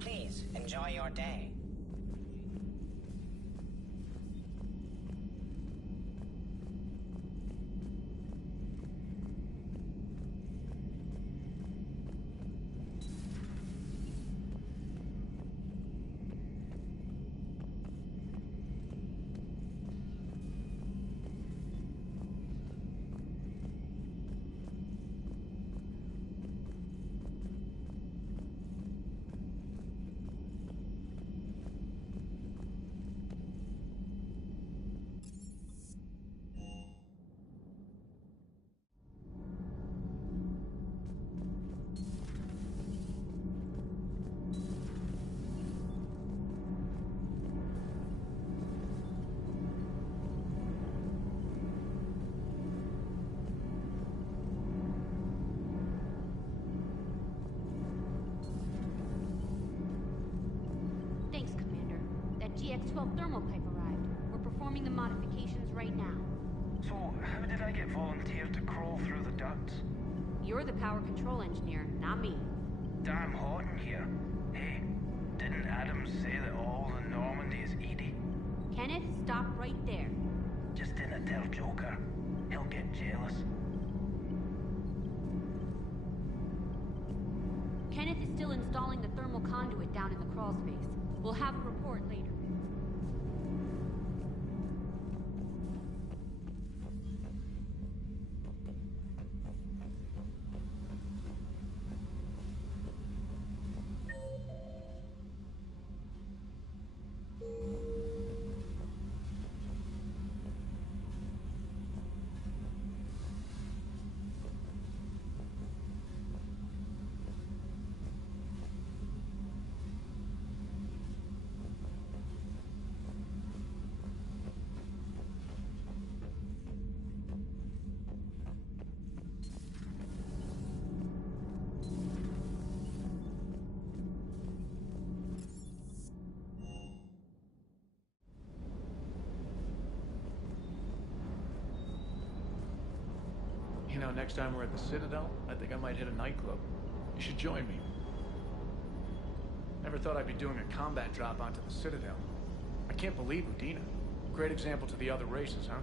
Please, enjoy your day. GX-12 thermal pipe arrived. We're performing the modifications right now. So, how did I get volunteered to crawl through the ducts? You're the power control engineer, not me. Damn hot in here. Hey, didn't Adam say that all the Normandy is Edie? Kenneth, stop right there. Just didn't tell Joker. He'll get jealous. Kenneth is still installing the thermal conduit down in the crawl space. We'll have a report later. You know, next time we're at the Citadel, I think I might hit a nightclub. You should join me. Never thought I'd be doing a combat drop onto the Citadel. I can't believe Udina. Great example to the other races, huh?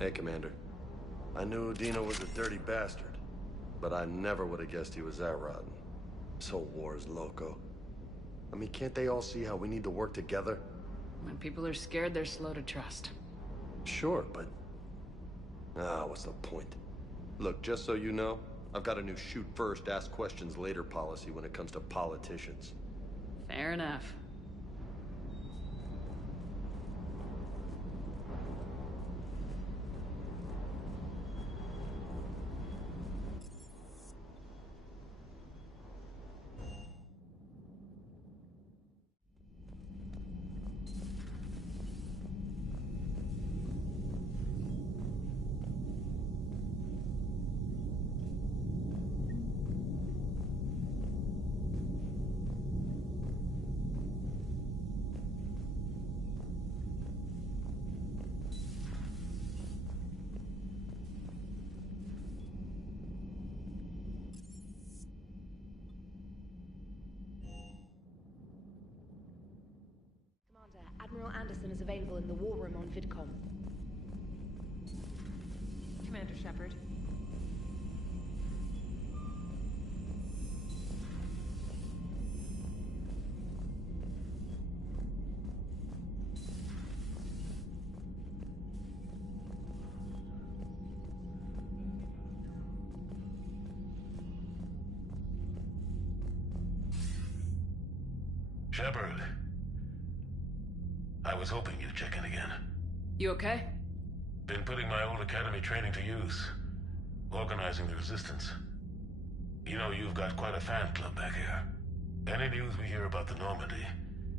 Hey, Commander. I knew Udina was a dirty bastard, but I never would have guessed he was that rotten. So war's loco. I mean, can't they all see how we need to work together? When people are scared, they're slow to trust. Sure, but... what's the point? Look, just so you know, I've got a new shoot first, ask questions later policy when it comes to politicians. Fair enough. Admiral Anderson is available in the war room on VidCom. Commander Shepard. Shepard. I was hoping you'd check in again. You okay? Been putting my old academy training to use. Organizing the resistance. You know, you've got quite a fan club back here. Any news we hear about the Normandy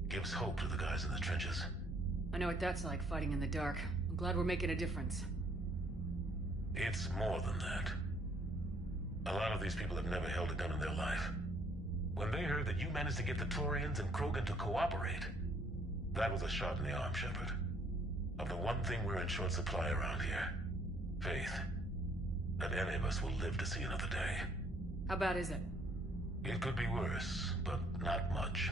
gives hope to the guys in the trenches. I know what that's like, fighting in the dark. I'm glad we're making a difference. It's more than that. A lot of these people have never held a gun in their life. When they heard that you managed to get the Torians and Krogan to cooperate, that was a shot in the arm, Shepard. Of the one thing we're in short supply around here. Faith. That any of us will live to see another day. How bad is it? It could be worse, but not much.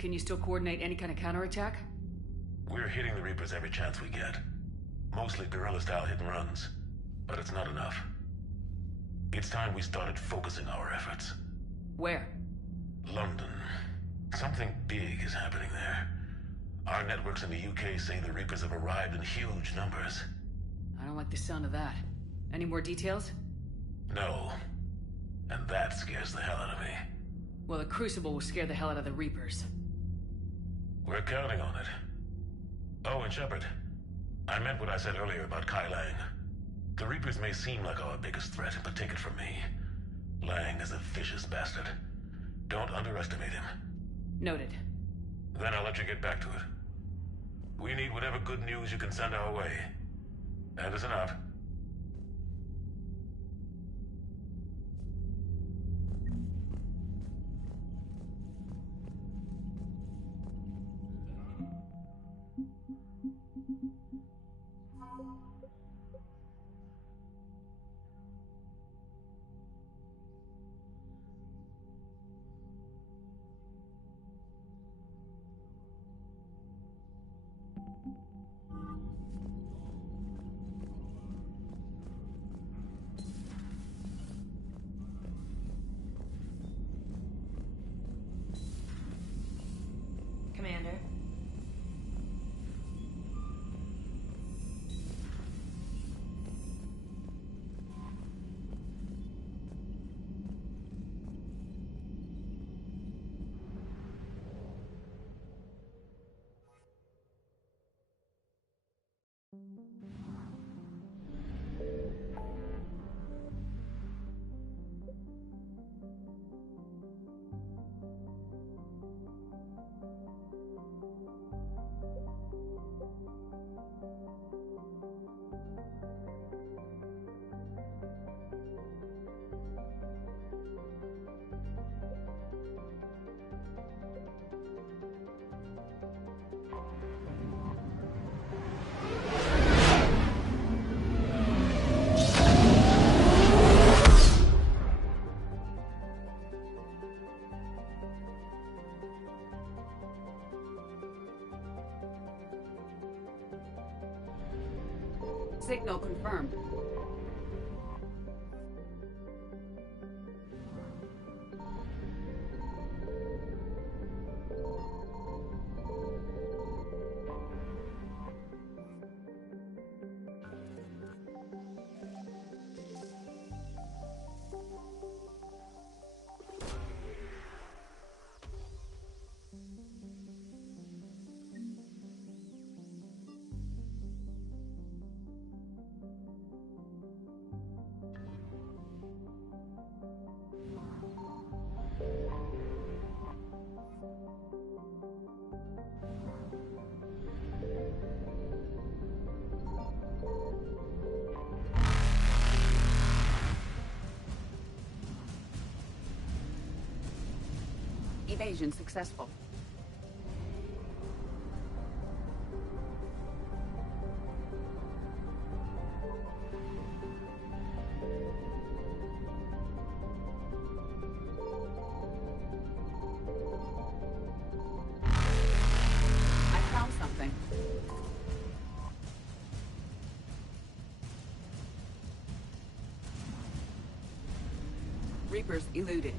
Can you still coordinate any kind of counterattack? We're hitting the Reapers every chance we get. Mostly guerrilla-style hit-and-runs, but it's not enough. It's time we started focusing our efforts. Where? London. Something big is happening there. Our networks in the UK say the Reapers have arrived in huge numbers. I don't like the sound of that. Any more details? No. And that scares the hell out of me. Well, the Crucible will scare the hell out of the Reapers. We're counting on it. Oh, and Shepard, I meant what I said earlier about Kai Lang. The Reapers may seem like our biggest threat, but take it from me. Lang is a vicious bastard. Don't underestimate him. Noted. Then I'll let you get back to it. We need whatever good news you can send our way. Anderson out. Commander. Signal confirmed. Evasion successful. I found something. Reapers eluded.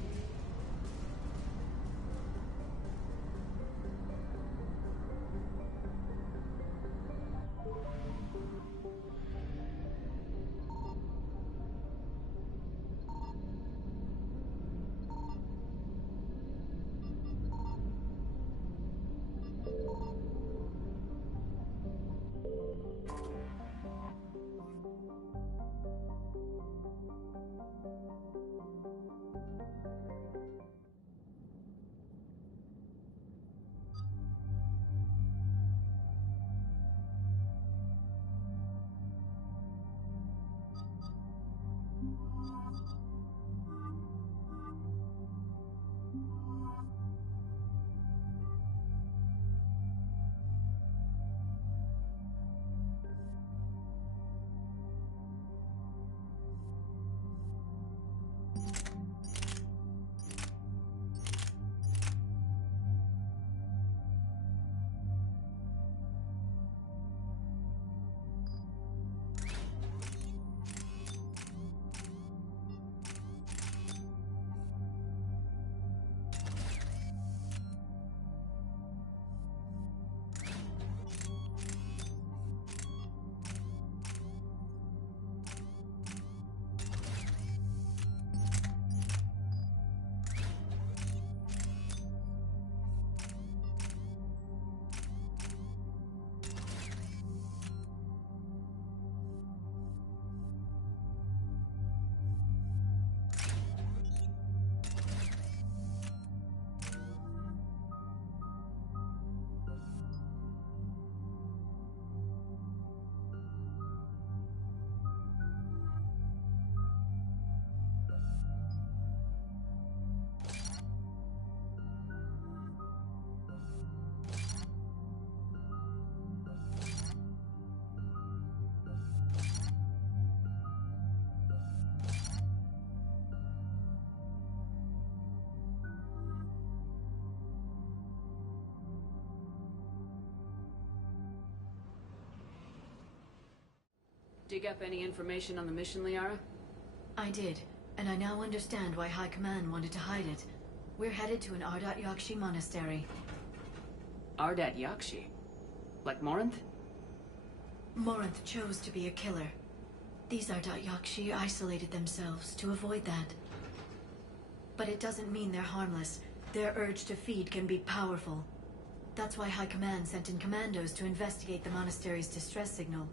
dig up any information on the mission, Liara? I did, and I now understand why High Command wanted to hide it. We're headed to an Ardat-Yakshi Monastery. Ardat-Yakshi? Like Morinth? Morinth chose to be a killer. These Ardat-Yakshi isolated themselves to avoid that. But it doesn't mean they're harmless. Their urge to feed can be powerful. That's why High Command sent in commandos to investigate the monastery's distress signal.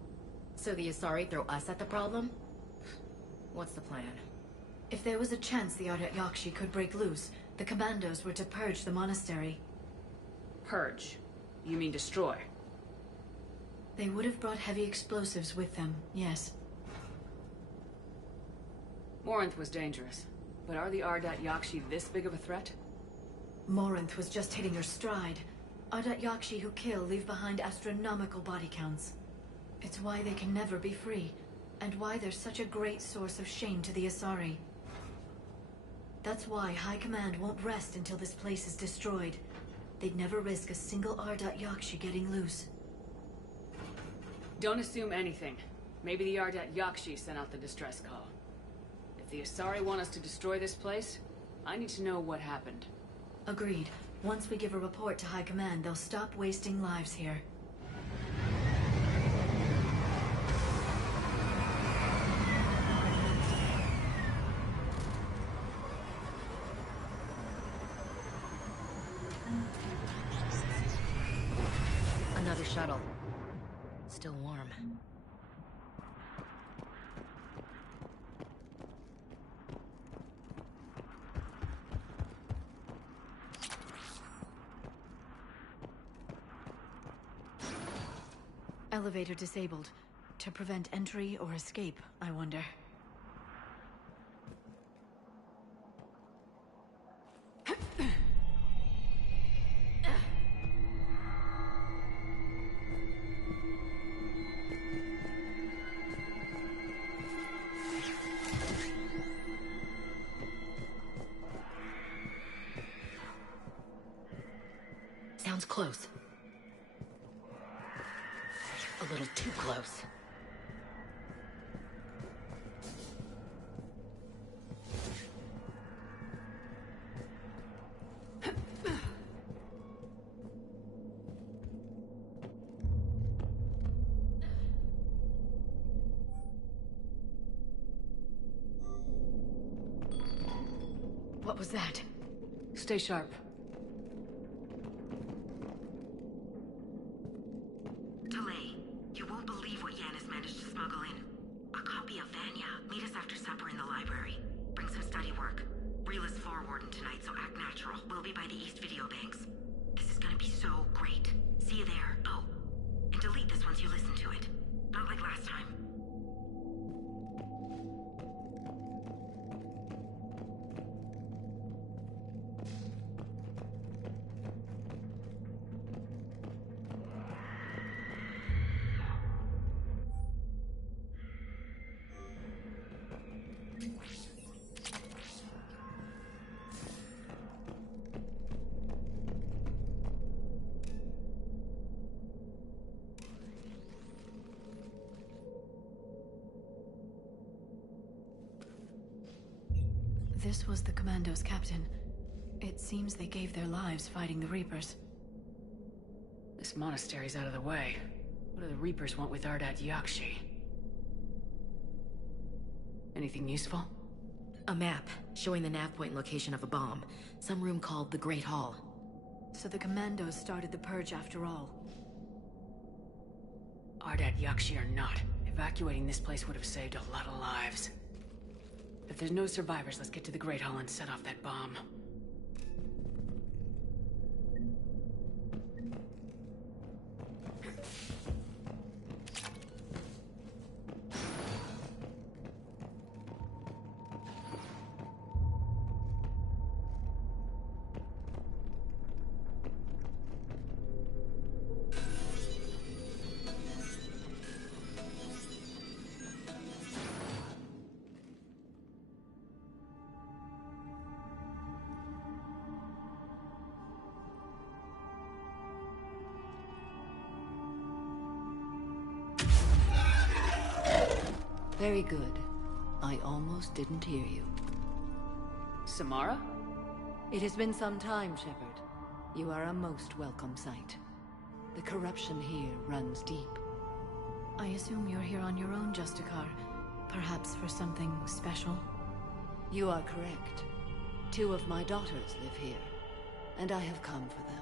So the Asari throw us at the problem? What's the plan? If there was a chance the Ardat-Yakshi could break loose, the commandos were to purge the monastery. Purge? You mean destroy? They would have brought heavy explosives with them, yes. Morinth was dangerous, but are the Ardat-Yakshi this big of a threat? Morinth was just hitting her stride. Ardat-Yakshi who kill leave behind astronomical body counts. It's why they can never be free, and why they're such a great source of shame to the Asari. That's why High Command won't rest until this place is destroyed. They'd never risk a single Ardat-Yakshi getting loose. Don't assume anything. Maybe the Ardat-Yakshi sent out the distress call. If the Asari want us to destroy this place, I need to know what happened. Agreed. Once we give a report to High Command, they'll stop wasting lives here. Another shuttle. Still warm. Elevator disabled. To prevent entry or escape, I wonder. Sounds close. A little too close. What was that? Stay sharp. This was the Commando's captain. It seems they gave their lives fighting the Reapers. This monastery's out of the way. What do the Reapers want with Ardat-Yakshi? Anything useful? A map showing the nav point location of a bomb. Some room called the Great Hall. So the Commandos started the purge after all. Ardat-Yakshi or not, evacuating this place would have saved a lot of lives. If there's no survivors, let's get to the Great Hall and set off that bomb. Very good. I almost didn't hear you. Samara? It has been some time, Shepard. You are a most welcome sight. The corruption here runs deep. I assume you're here on your own, Justicar. Perhaps for something special? You are correct. 2 of my daughters live here, and I have come for them.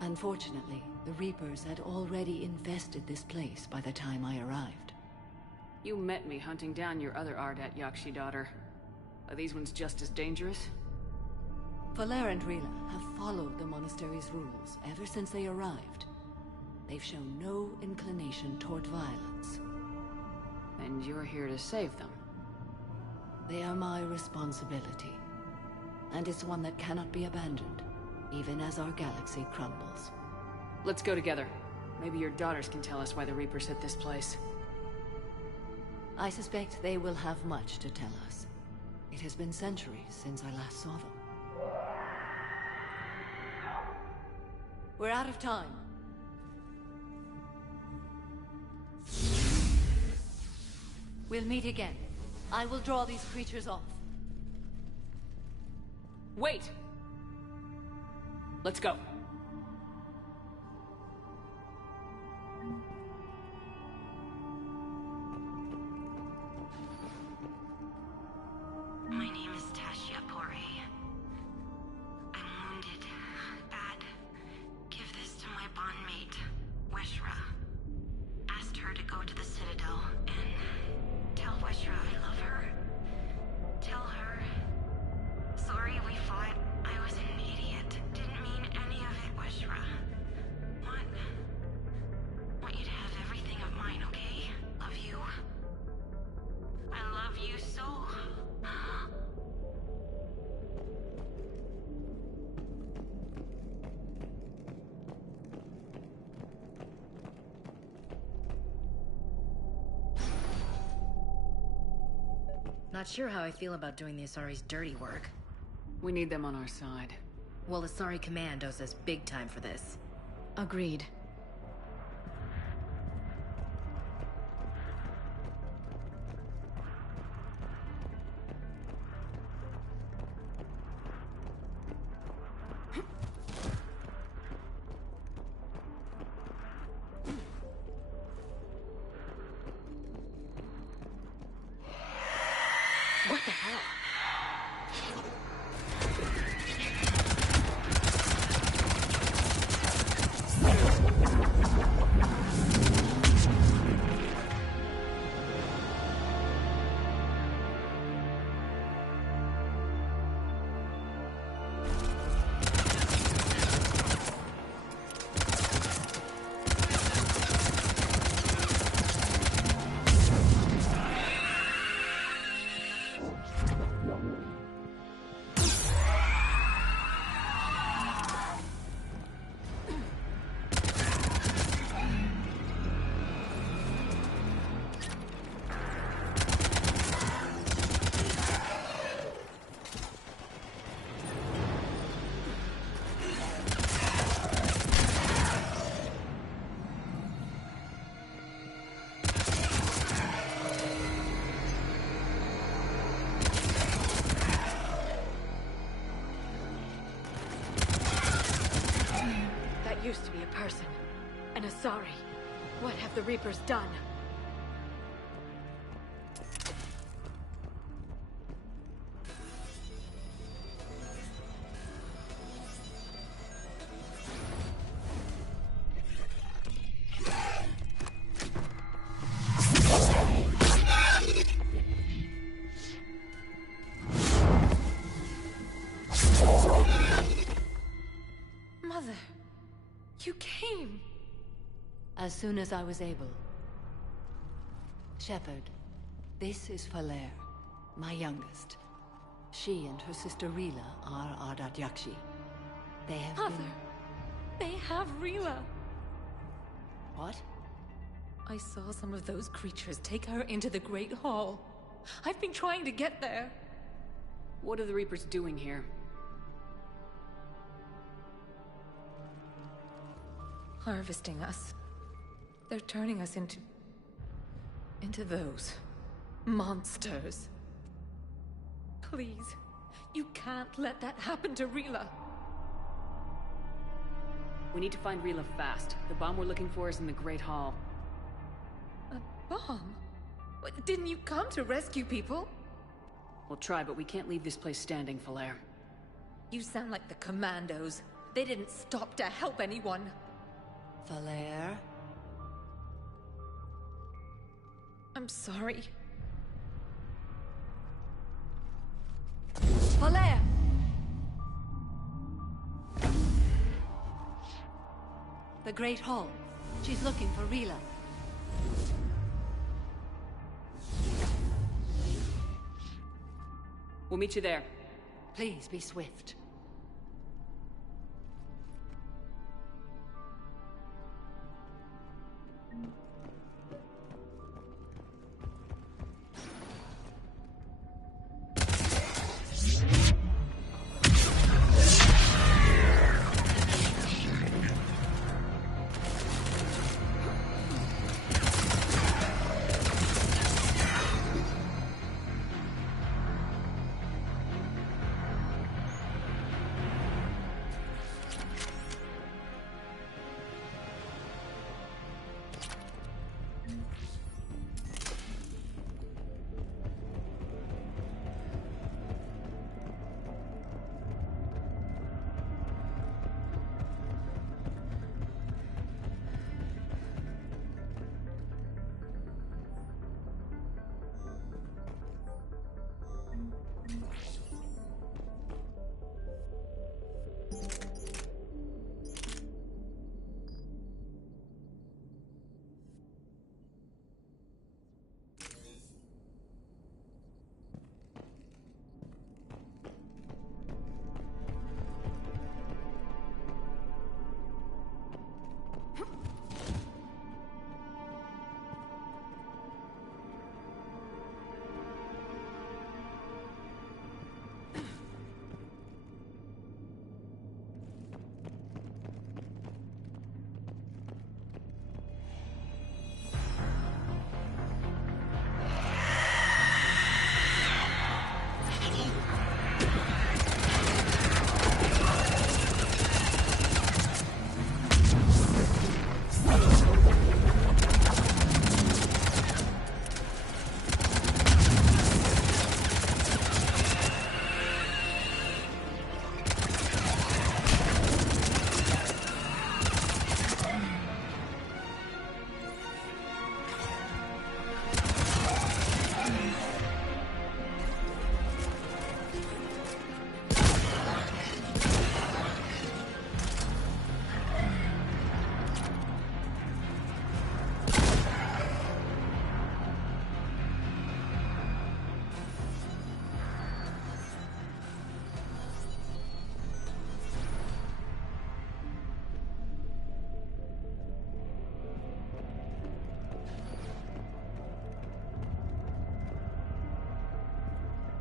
Unfortunately, the Reapers had already infested this place by the time I arrived. You met me hunting down your other Ardat-Yakshi daughter. Are these ones just as dangerous? Falere and Rila have followed the monastery's rules ever since they arrived. They've shown no inclination toward violence. And you're here to save them? They are my responsibility. And it's one that cannot be abandoned, even as our galaxy crumbles. Let's go together. Maybe your daughters can tell us why the Reapers hit this place. I suspect they will have much to tell us. It has been centuries since I last saw them. We're out of time. We'll meet again. I will draw these creatures off. Wait! Let's go. My name is Tashia Pore. I'm wounded. Bad. Give this to my bondmate, Weshra. Asked her to go to the Citadel and tell Weshra I love her. Tell her. Sorry we fought. I was an idiot. Didn't mean any of it, Weshra. Want you to have everything of mine, okay? Love you. I love you so. Not sure how I feel about doing the Asari's dirty work. We need them on our side. Well, Asari Command owes us big time for this. Agreed. What the hell? Used to be a person. An Asari. What have the Reapers done? Mother. You came! As soon as I was able. Shepard, this is Falere, my youngest. She and her sister Rila are Ardat-Yakshi. They have Mother! been... They have Rila! What? I saw some of those creatures take her into the Great Hall. I've been trying to get there. What are the Reapers doing here? Harvesting us. They're turning us into... into those monsters. Please, you can't let that happen to Rila. We need to find Rila fast. The bomb we're looking for is in the Great Hall. A bomb? What, didn't you come to rescue people? We'll try, but we can't leave this place standing, Falere. You sound like the Commandos. They didn't stop to help anyone. Falere? I'm sorry. Falere! The Great Hall. She's looking for Rila. We'll meet you there. Please be swift.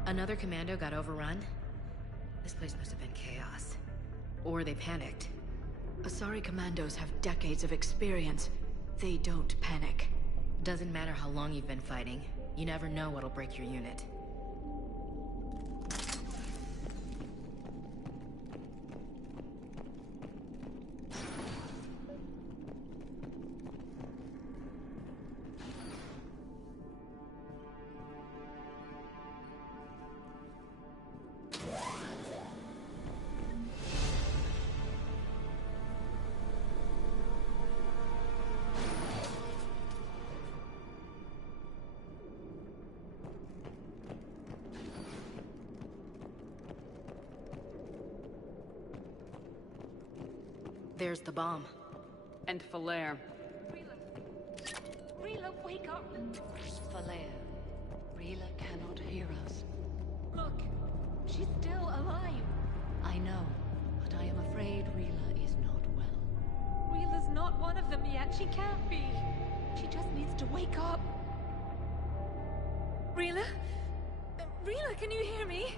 Another commando got overrun? This place must have been chaos. Or they panicked. Asari commandos have decades of experience. They don't panic. Doesn't matter how long you've been fighting. You never know what'll break your unit. There's the bomb. And Falere. Rila, wake up! Falere. Rila cannot hear us. Look, she's still alive. I know, but I am afraid Rila is not well. Rila's not one of them yet. She can't be. She just needs to wake up. Rila? Rila, can you hear me?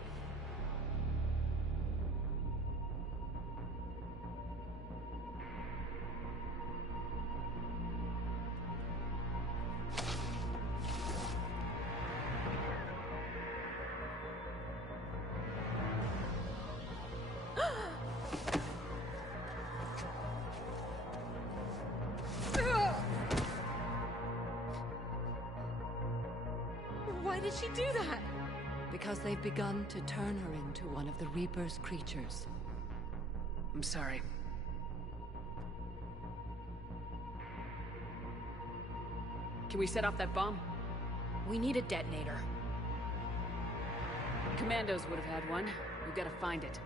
did she do that? Because they've begun to turn her into one of the Reaper's creatures. I'm sorry. Can we set off that bomb? We need a detonator. Commandos would have had one. We've got to find it.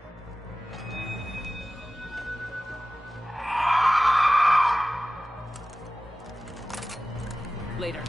Later.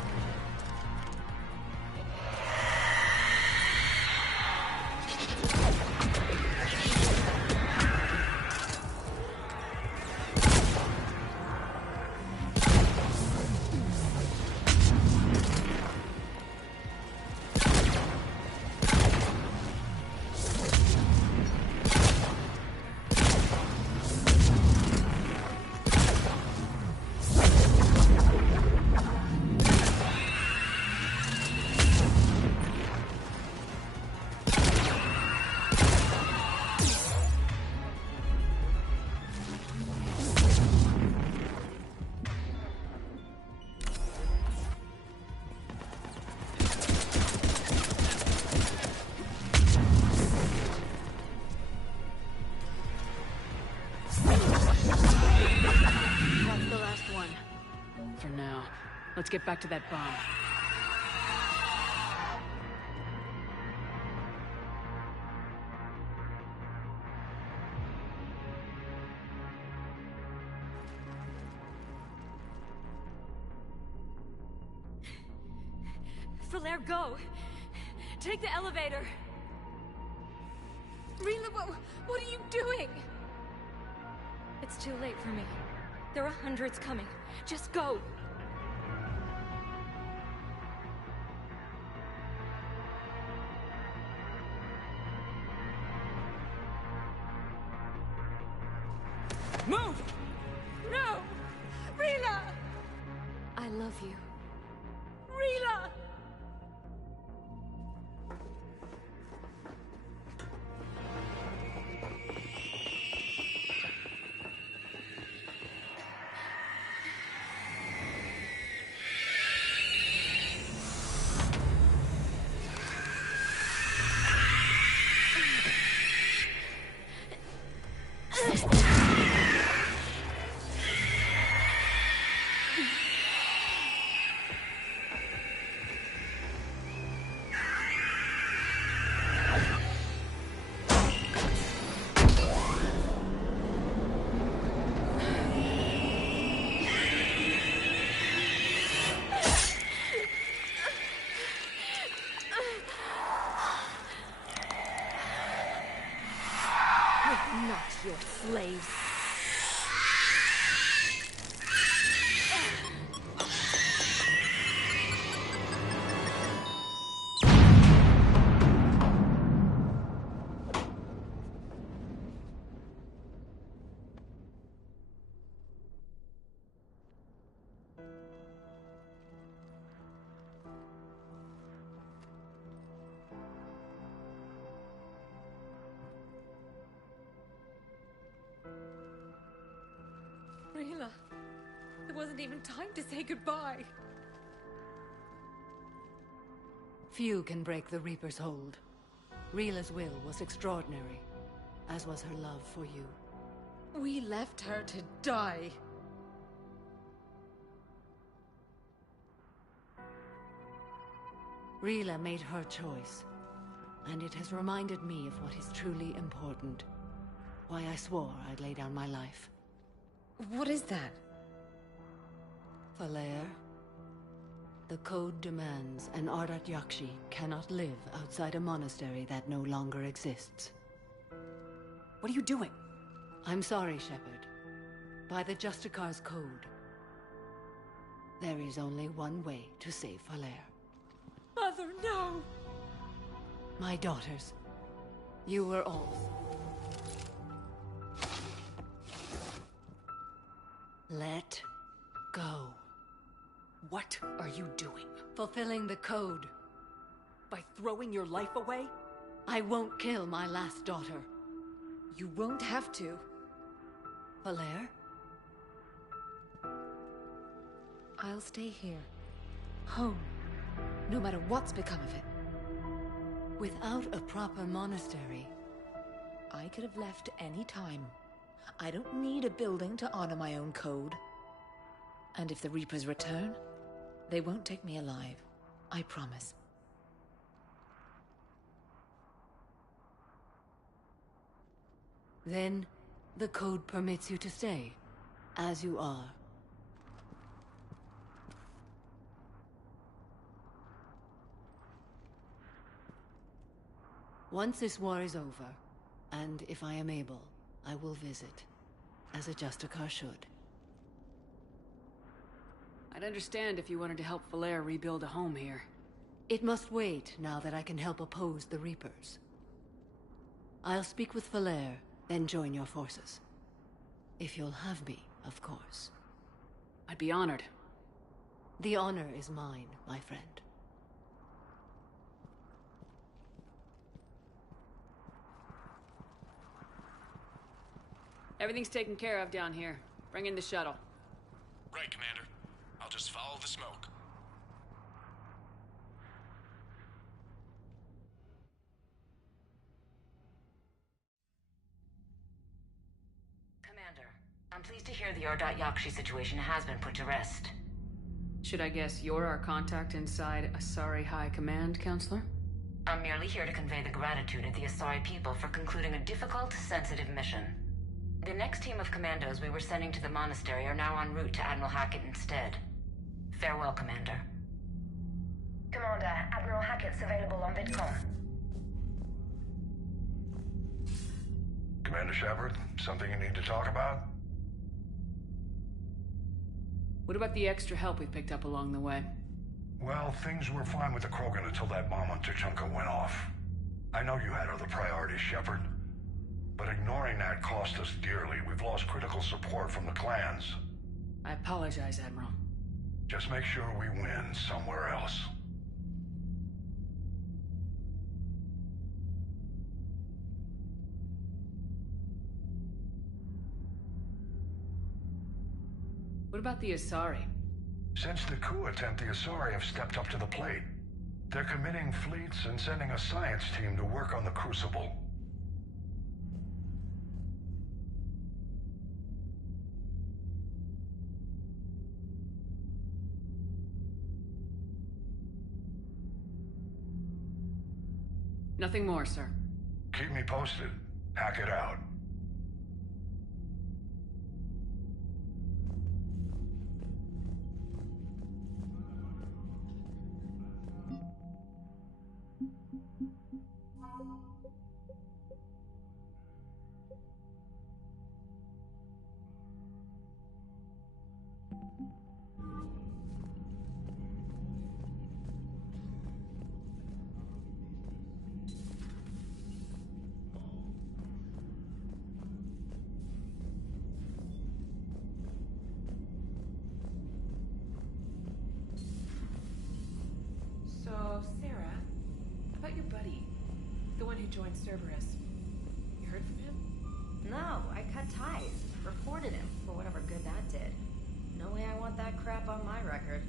Let's get back to that bomb. Falere, go! Take the elevator! Rila, what are you doing? It's too late for me. There are hundreds coming. Just go! Move! No! Rila! I love you. Rila! Your slaves. Rila, there wasn't even time to say goodbye. Few can break the Reaper's hold. Rila's will was extraordinary, as was her love for you. We left her to die. Rila made her choice, and it has reminded me of what is truly important. Why I swore I'd lay down my life. What is that? Falere. The code demands an Ardat-Yakshi cannot live outside a monastery that no longer exists. What are you doing? I'm sorry, Shepard. By the Justicar's code, there is only one way to save Falere. Mother, no! My daughters, you were all. Let go. What are you doing? Fulfilling the code. By throwing your life away? I won't kill my last daughter. You won't have to. Falere? I'll stay here. Home. No matter what's become of it. Without a proper monastery, I could have left any time. I don't need a building to honor my own code. And if the Reapers return, they won't take me alive. I promise. then the code permits you to stay, as you are. Once this war is over, and if I am able, I will visit, as a Justicar should. I'd understand if you wanted to help Falere rebuild a home here. It must wait now that I can help oppose the Reapers. I'll speak with Falere, then join your forces. If you'll have me, of course. I'd be honored. The honor is mine, my friend. Everything's taken care of down here. Bring in the shuttle. Right, Commander. I'll just follow the smoke. Commander, I'm pleased to hear the Ardat-Yakshi situation has been put to rest. Should I guess you're our contact inside Asari High Command, Counselor? I'm merely here to convey the gratitude of the Asari people for concluding a difficult, sensitive mission. The next team of commandos we were sending to the monastery are now en route to Admiral Hackett instead. Farewell, Commander. Commander, Admiral Hackett's available on VidCom. Commander Shepard, something you need to talk about? What about the extra help we picked up along the way? Well, things were fine with the Krogan until that bomb on Tuchanka went off. I know you had other priorities, Shepard. But ignoring that cost us dearly. We've lost critical support from the clans. I apologize, Admiral. Just make sure we win somewhere else. What about the Asari? Since the coup attempt, the Asari have stepped up to the plate. They're committing fleets and sending a science team to work on the Crucible. Nothing more, sir. Keep me posted. Hackett out. Joined Cerberus. You heard from him? No, I cut ties. Reported him for whatever good that did. No way I want that crap on my record.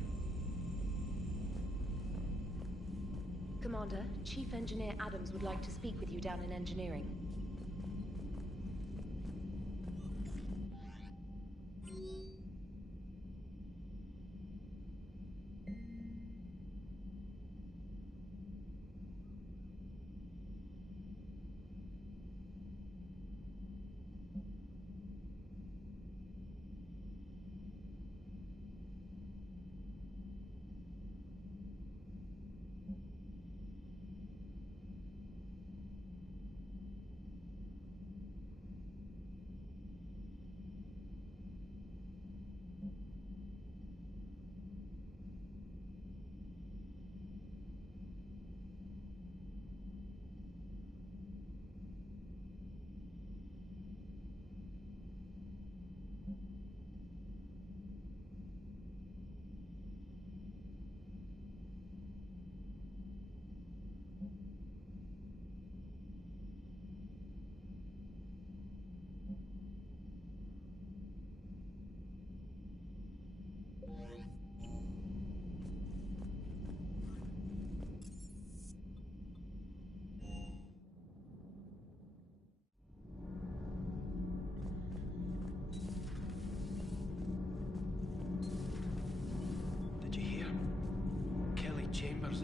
Commander, Chief Engineer Adams would like to speak with you down in engineering.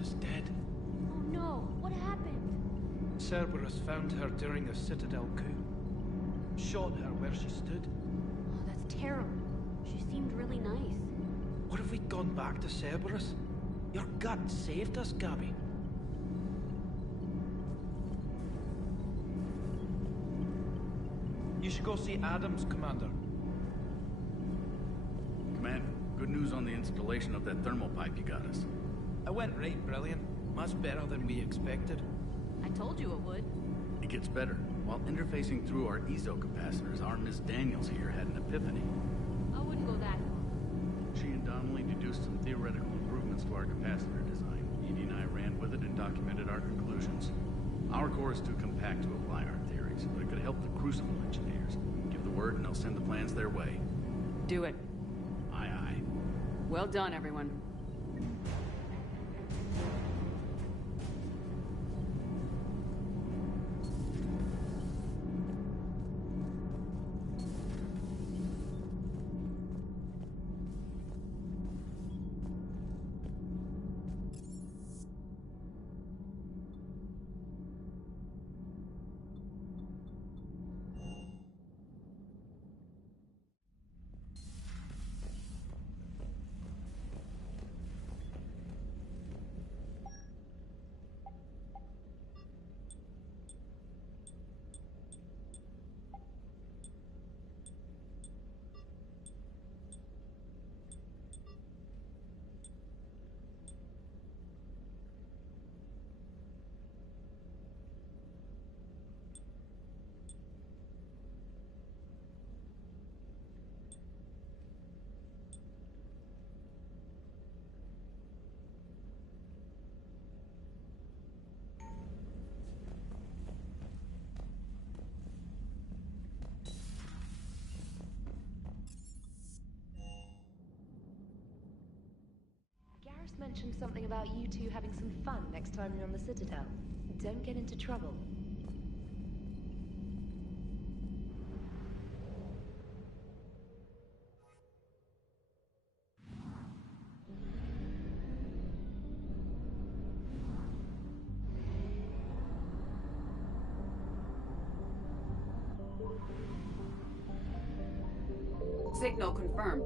is dead. Oh no, what happened? Cerberus found her during a Citadel coup. Shot her where she stood. Oh, that's terrible. She seemed really nice. What if we'd gone back to Cerberus? Your gut saved us, Gabby. You should go see Adams, Commander. Commander, good news on the installation of that thermal pipe you got us. It went right brilliant. Much better than we expected. I told you it would. It gets better. While interfacing through our ezo capacitors, our Miss Daniels here had an epiphany. I wouldn't go that far. She and Donnelly deduced some theoretical improvements to our capacitor design. Edie and I ran with it and documented our conclusions. Our core is too compact to apply our theories, but it could help the Crucible engineers. Give the word and I'll send the plans their way. Do it. Aye, aye. Well done, everyone. Garrus mentioned something about you two having some fun next time you're on the Citadel. Don't get into trouble. Signal confirmed.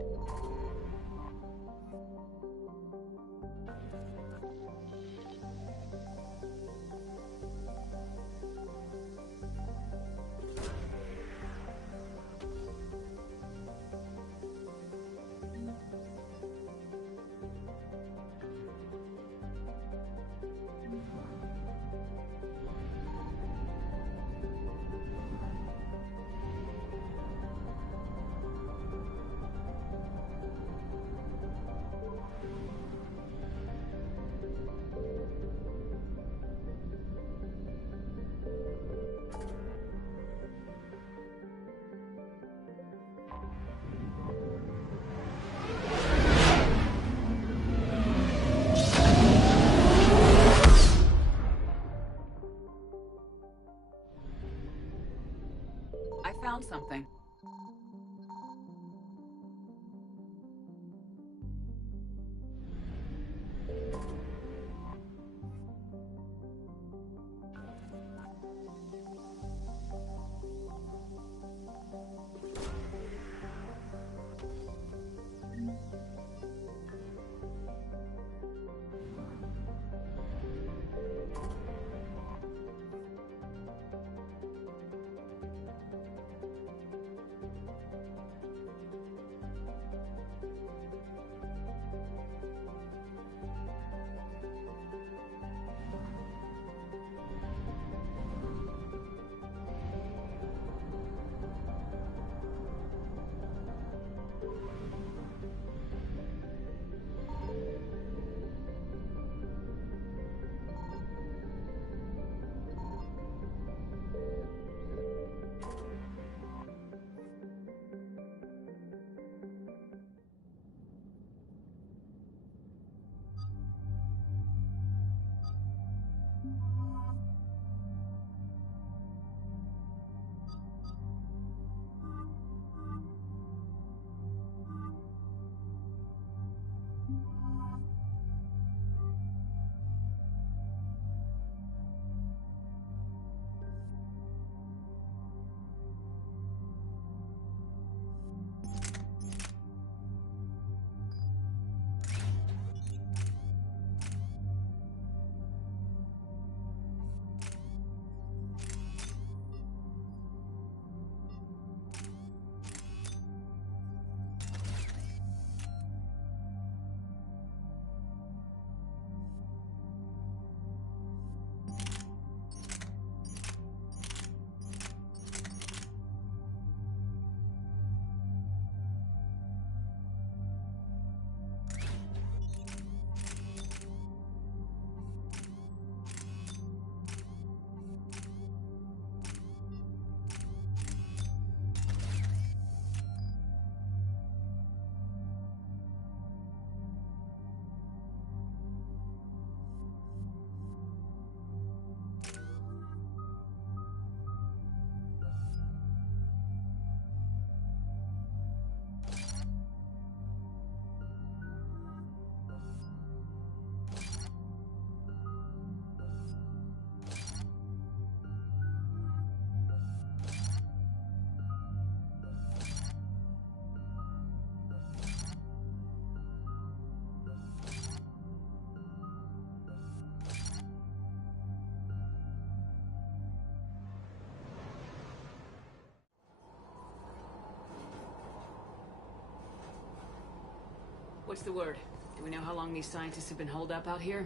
What's the word? Do we know how long these scientists have been holed up out here?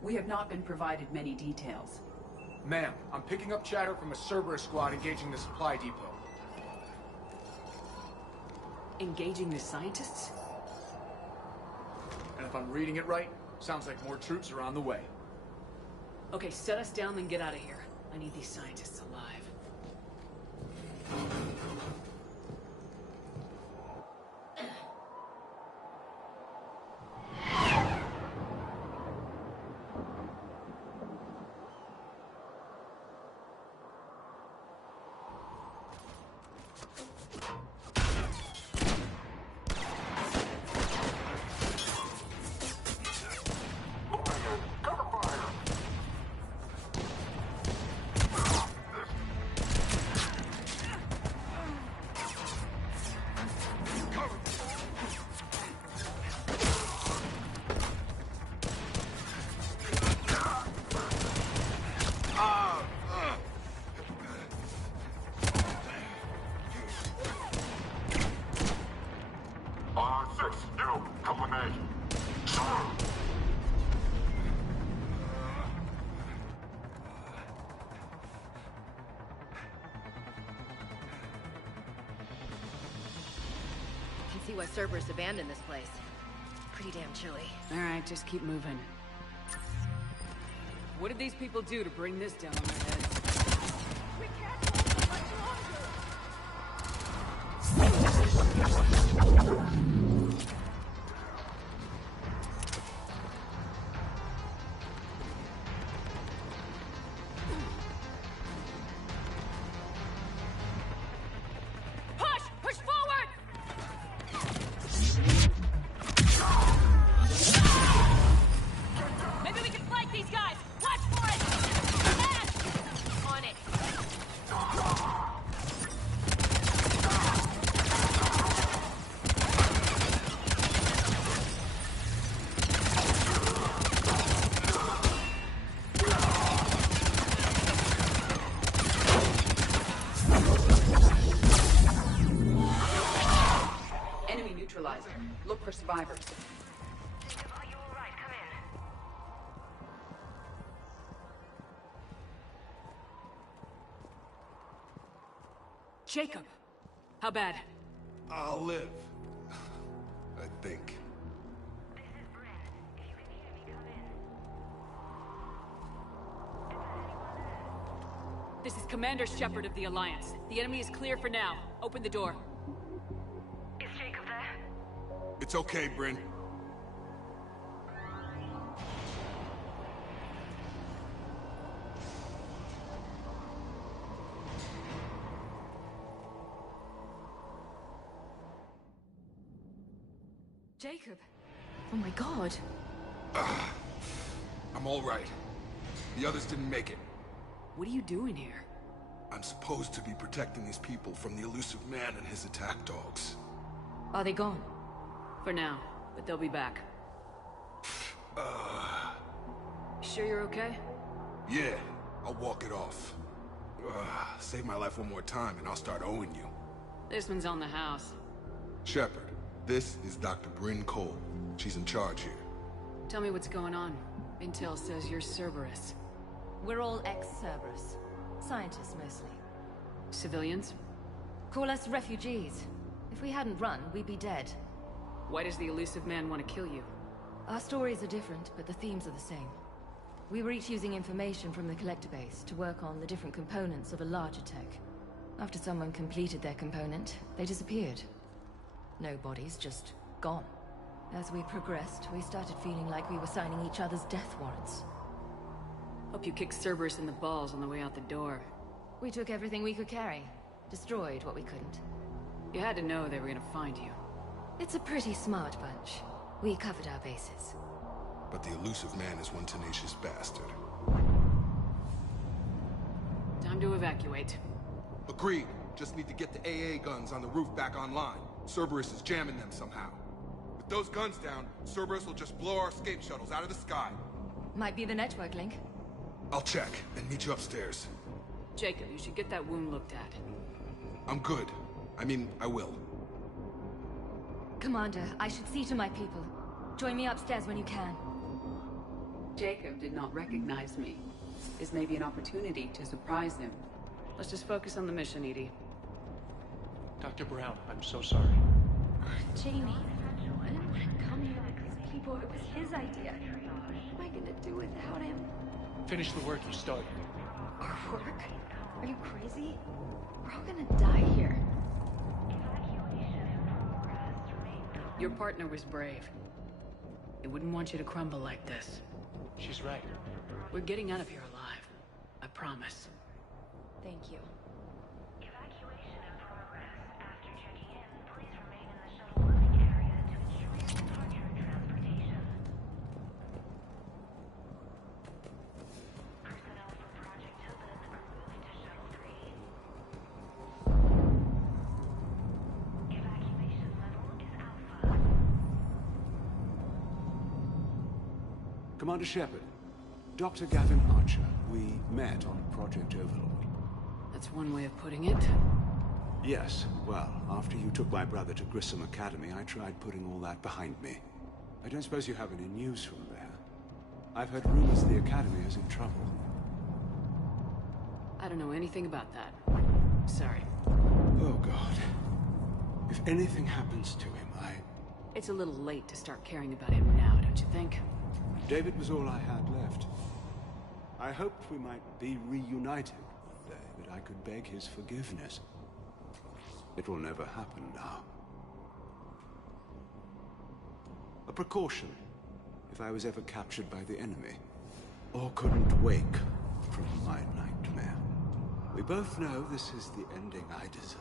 We have not been provided many details. Ma'am, I'm picking up chatter from a Cerberus squad engaging the supply depot. Engaging the scientists? And if I'm reading it right, sounds like more troops are on the way. Okay, set us down, then get out of here. I need these scientists alive. See why Cerberus abandoned this place. Pretty damn chilly. Alright, just keep moving. What did these people do to bring this down on their heads? We can't hold them much longer! Look for survivors. Jacob, are you alright? Come in. Jacob! How bad? I'll live. I think. This is Bryn. If you can hear me, come in. This is Commander Shepard of the Alliance. The enemy is clear for now. Open the door. Is Jacob there? It's okay, Bryn. Jacob! Oh my god. I'm all right. The others didn't make it. What are you doing here? I'm supposed to be protecting these people from the Elusive Man and his attack dogs. Are they gone? For now, but they'll be back. Sure you're okay? Yeah, I'll walk it off. Save my life one more time and I'll start owing you. This one's on the house. Shepard, this is Dr. Bryn Cole. She's in charge here. Tell me what's going on. Intel says you're Cerberus. We're all Ex Cerberus. Scientists, mostly. Civilians? Call us refugees. If we hadn't run, we'd be dead. Why does the Elusive Man want to kill you? Our stories are different, but the themes are the same. We were each using information from the collector base to work on the different components of a larger tech. After someone completed their component, they disappeared. No bodies, just gone. As we progressed, we started feeling like we were signing each other's death warrants. Hope you kicked Cerberus in the balls on the way out the door. We took everything we could carry. Destroyed what we couldn't. You had to know they were gonna find you. It's a pretty smart bunch. We covered our bases. But the Elusive Man is one tenacious bastard. Time to evacuate. Agreed. Just need to get the AA guns on the roof back online. Cerberus is jamming them somehow. With those guns down, Cerberus will just blow our escape shuttles out of the sky. Might be the network link. I'll check and meet you upstairs. Jacob, you should get that wound looked at. I'm good. I mean, I will. Commander, I should see to my people. Join me upstairs when you can. Jacob did not recognize me. This may be an opportunity to surprise him. Let's just focus on the mission, Edie. Dr. Brown, I'm so sorry. Jamie, I didn't want to come here with these people. It was his idea. What am I gonna do without him? Finish the work you started. Our work? Are you crazy? We're all gonna die here. Your partner was brave. They wouldn't want you to crumble like this. She's right. We're getting out of here alive. I promise. Thank you. Evacuation in progress. After checking in, please remain in the shuttle loading area to ensure your departure and transportation. Personnel from Project Tilden are moving to Shuttle 3. Evacuation level is Alpha. Commander Shepard, Dr. Gavin Archer, we met on Project Overlord. That's one way of putting it. Yes, well, after you took my brother to Grissom Academy, I tried putting all that behind me. I don't suppose you have any news from there. I've heard rumors the Academy is in trouble. I don't know anything about that. Sorry. Oh, God. If anything happens to him, It's a little late to start caring about him now, don't you think? David was all I had left. I hoped we might be reunited one day, that I could beg his forgiveness. It will never happen now. A precaution, if I was ever captured by the enemy, or couldn't wake from my nightmare. We both know this is the ending I deserve.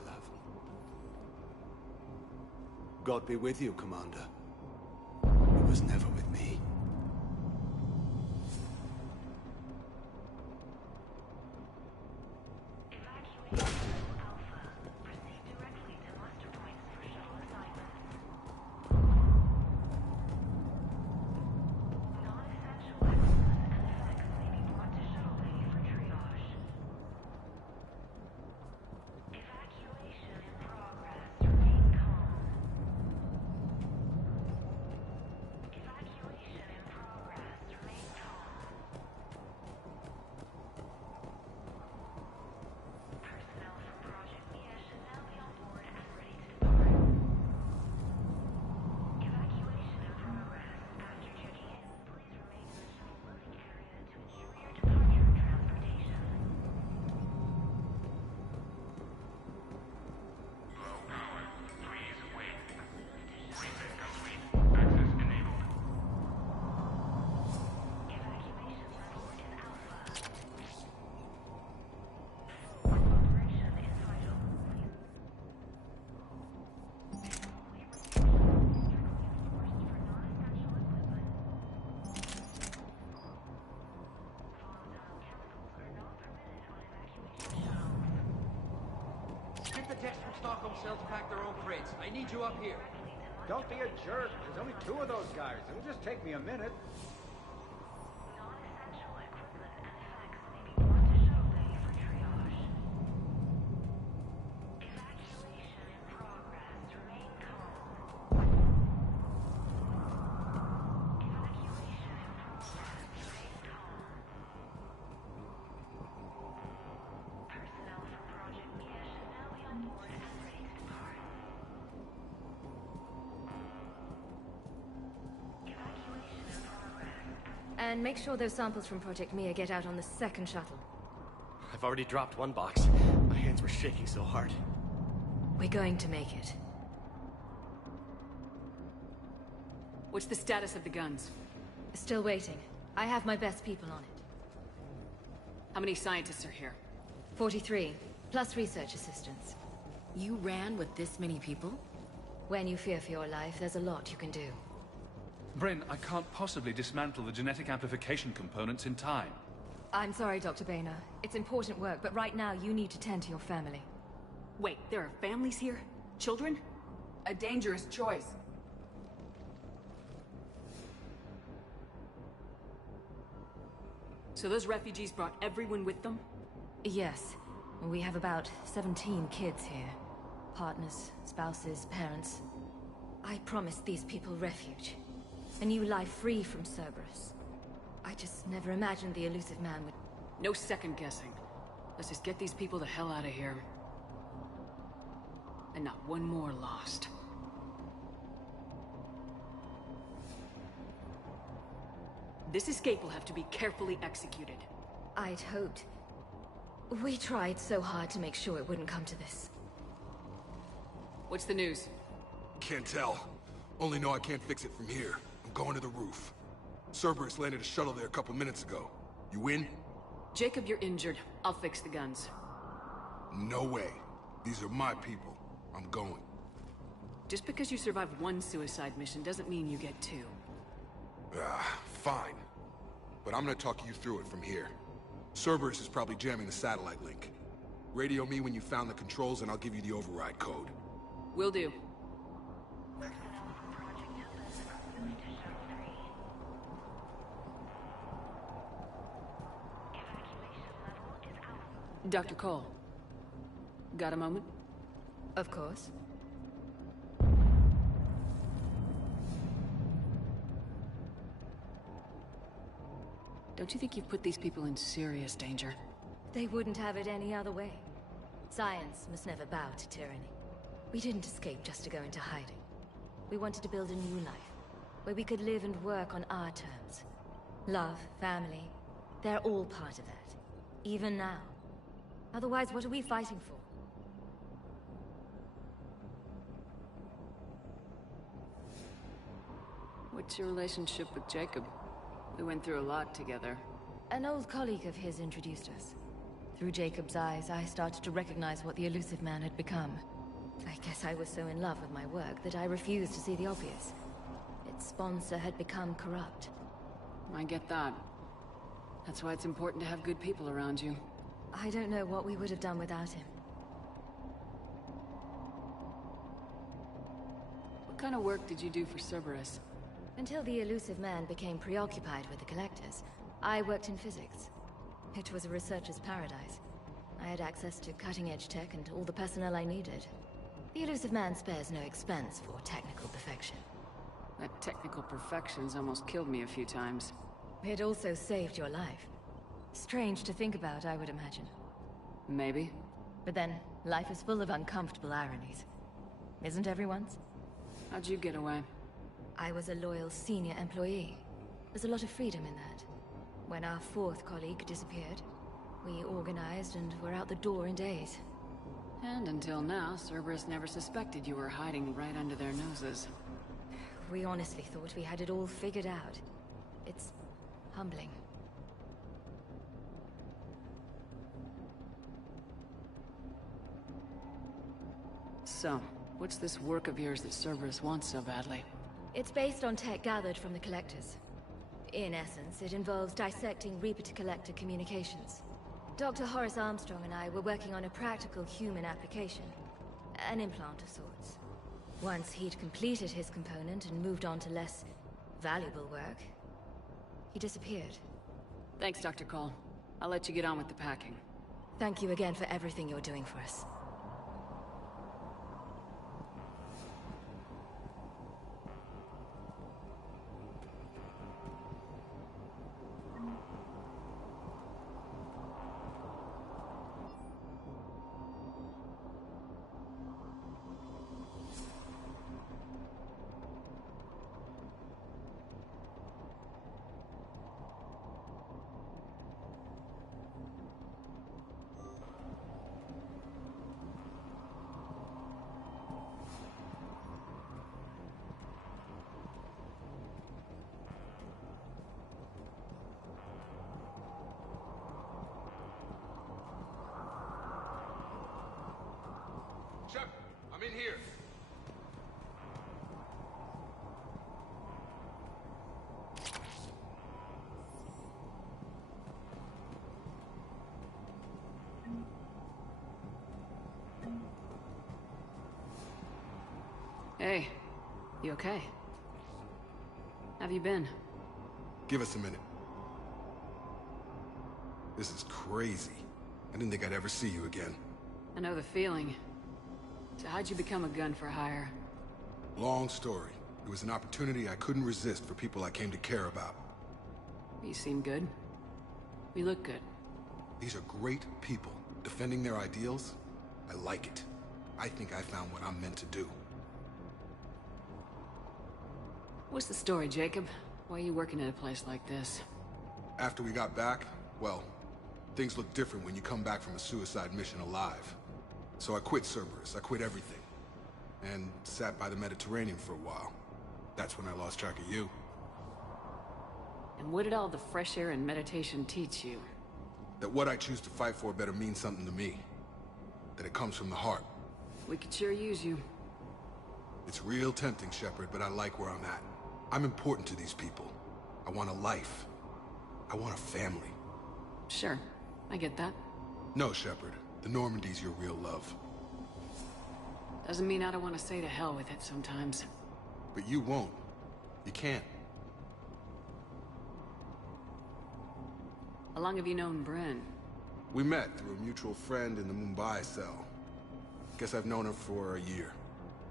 God be with you, Commander. He was never with me. Stockholm cells pack their own crates. I need you up here. Don't be a jerk. There's only 2 of those guys. It'll just take me a minute. Non-essential equipment and effects may be brought to shuttle bay for triage. Evacuation in progress. Remain calm. Evacuation in progress. Remain calm. Personnel from Project Mia should now be on board and ready to depart. Evacuation in progress. And make sure those samples from Project Mia get out on the second shuttle. I've already dropped one box. My hands were shaking so hard. We're going to make it. What's the status of the guns? Still waiting. I have my best people on it. How many scientists are here? 43, plus research assistants. You ran with this many people? When you fear for your life, there's a lot you can do. Bryn, I can't possibly dismantle the genetic amplification components in time. I'm sorry, Dr. Boehner. It's important work, but right now you need to tend to your family. Wait, there are families here? Children? A dangerous choice. So those refugees brought everyone with them? Yes. We have about 17 kids here. Partners, spouses, parents. I promised these people refuge. A new life free from Cerberus. I just never imagined the Elusive Man would... No second guessing. Let's just get these people the hell out of here. And not one more lost. This escape will have to be carefully executed. I'd hoped. We tried so hard to make sure it wouldn't come to this. What's the news? Can't tell. Only know I can't fix it from here. I'm going to the roof. Cerberus landed a shuttle there a couple minutes ago. You in? Jacob, you're injured. I'll fix the guns. No way. These are my people. I'm going. Just because you survived one suicide mission doesn't mean you get two. Fine. But I'm gonna talk you through it from here. Cerberus is probably jamming the satellite link. Radio me when you found the controls and I'll give you the override code. Will do. Dr. Cole. Got a moment? Of course. Don't you think you've put these people in serious danger? They wouldn't have it any other way. Science must never bow to tyranny. We didn't escape just to go into hiding. We wanted to build a new life, where we could live and work on our terms. Love, family, they're all part of that. Even now. Otherwise, what are we fighting for? What's your relationship with Jacob? We went through a lot together. An old colleague of his introduced us. Through Jacob's eyes, I started to recognize what the Elusive Man had become. I guess I was so in love with my work that I refused to see the obvious. Its sponsor had become corrupt. I get that. That's why it's important to have good people around you. I don't know what we would have done without him. What kind of work did you do for Cerberus? Until the Elusive Man became preoccupied with the Collectors, I worked in physics. It was a researcher's paradise. I had access to cutting-edge tech and all the personnel I needed. The Elusive Man spares no expense for technical perfection. That technical perfection's almost killed me a few times. It also saved your life. Strange to think about, I would imagine. Maybe. But then, life is full of uncomfortable ironies. Isn't everyone's? How'd you get away? I was a loyal senior employee. There's a lot of freedom in that. When our fourth colleague disappeared, we organized and were out the door in days. And until now, Cerberus never suspected you were hiding right under their noses. We honestly thought we had it all figured out. It's humbling. So, what's this work of yours that Cerberus wants so badly? It's based on tech gathered from the Collectors. In essence, it involves dissecting Reaper-to-Collector communications. Dr. Horace Armstrong and I were working on a practical human application. An implant of sorts. Once he'd completed his component and moved on to less valuable work, he disappeared. Thanks, Dr. Cole. I'll let you get on with the packing. Thank you again for everything you're doing for us. Shepard, I'm in here. Hey, you okay? Have you been? Give us a minute. This is crazy. I didn't think I'd ever see you again. I know the feeling. So how'd you become a gun for hire? Long story. It was an opportunity I couldn't resist for people I came to care about. You seem good. You look good. These are great people. Defending their ideals, I like it. I think I found what I'm meant to do. What's the story, Jacob? Why are you working at a place like this? After we got back, well, things look different when you come back from a suicide mission alive. So I quit Cerberus, I quit everything. And sat by the Mediterranean for a while. That's when I lost track of you. And what did all the fresh air and meditation teach you? That what I choose to fight for better mean something to me. That it comes from the heart. We could sure use you. It's real tempting, Shepard, but I like where I'm at. I'm important to these people. I want a life. I want a family. Sure, I get that. No, Shepard. The Normandy's your real love. Doesn't mean I don't want to say to hell with it sometimes. But you won't. You can't. How long have you known Bryn? We met through a mutual friend in the Mumbai cell. Guess I've known her for a year.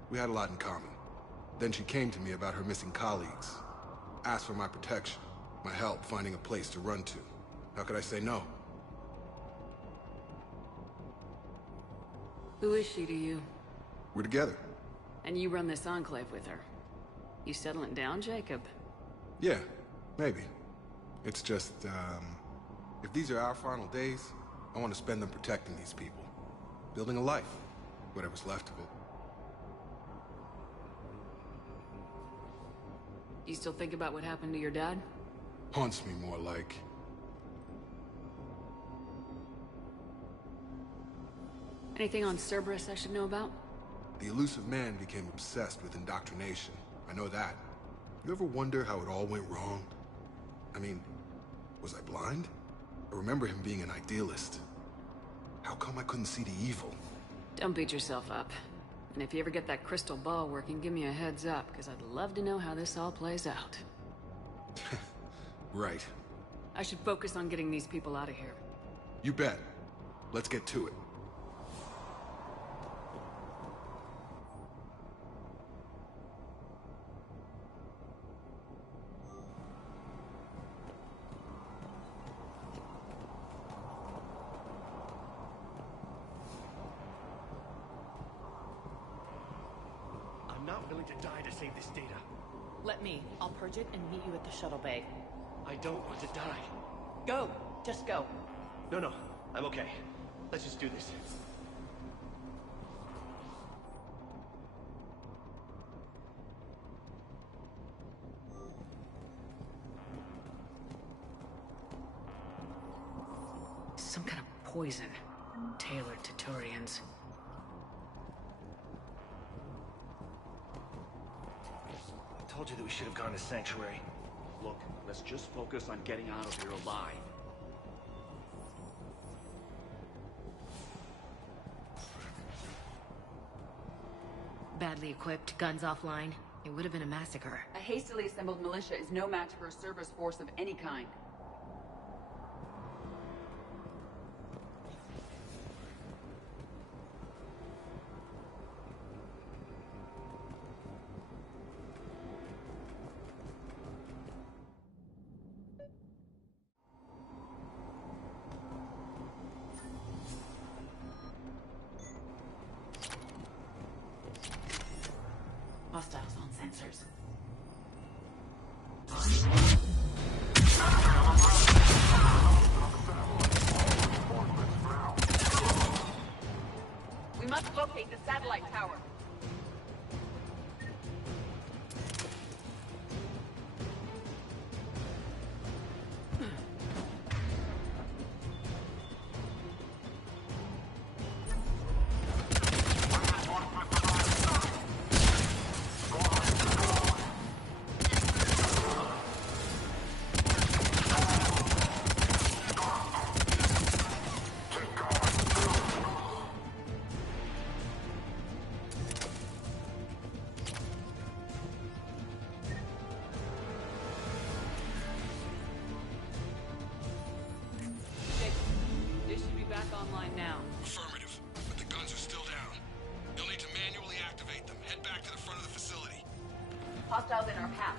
We had a lot in common. Then she came to me about her missing colleagues. Asked for my protection, my help finding a place to run to. How could I say no? Who is she to you? We're together. And you run this enclave with her. You settling down, Jacob? Yeah, maybe. It's just, if these are our final days, I want to spend them protecting these people. Building a life. Whatever's left of it. You still think about what happened to your dad? Haunts me more like. Anything on Cerberus I should know about? The IIIusive Man became obsessed with indoctrination. I know that. You ever wonder how it all went wrong? I mean, was I blind? I remember him being an idealist. How come I couldn't see the evil? Don't beat yourself up. And if you ever get that crystal ball working, give me a heads up, because I'd love to know how this all plays out. Right. I should focus on getting these people out of here. You bet. Let's get to it. I'm not willing to die to save this data. Let me. I'll purge it and meet you at the shuttle bay. I don't want to die. Go! Just go. No, I'm okay. Let's just do this. Some kind of poison, tailored to Turians. I told you that we should have gone to Sanctuary. Look, let's just focus on getting out of here alive. Badly equipped, guns offline. It would have been a massacre. A hastily assembled militia is no match for a Cerberus force of any kind. Hostiles on sensors. We must locate the satellite tower. Hostiles in our path.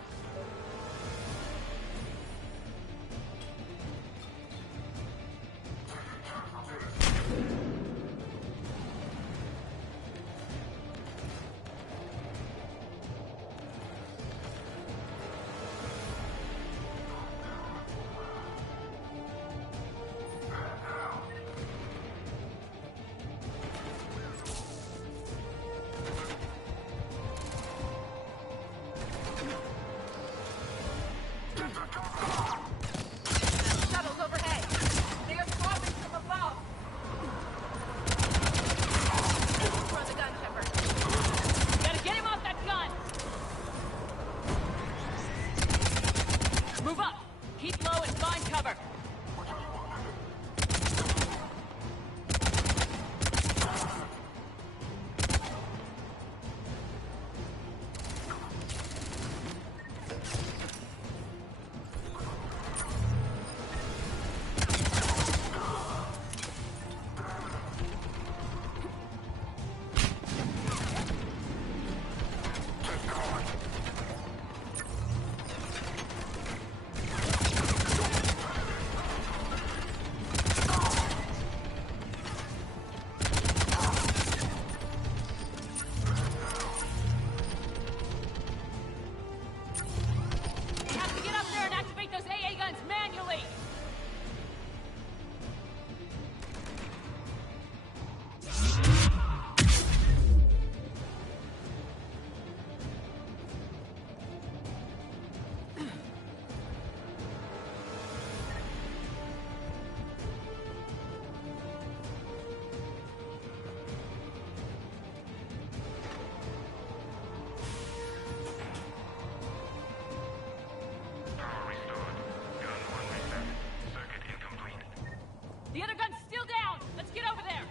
The other gun's still down! Let's get over there!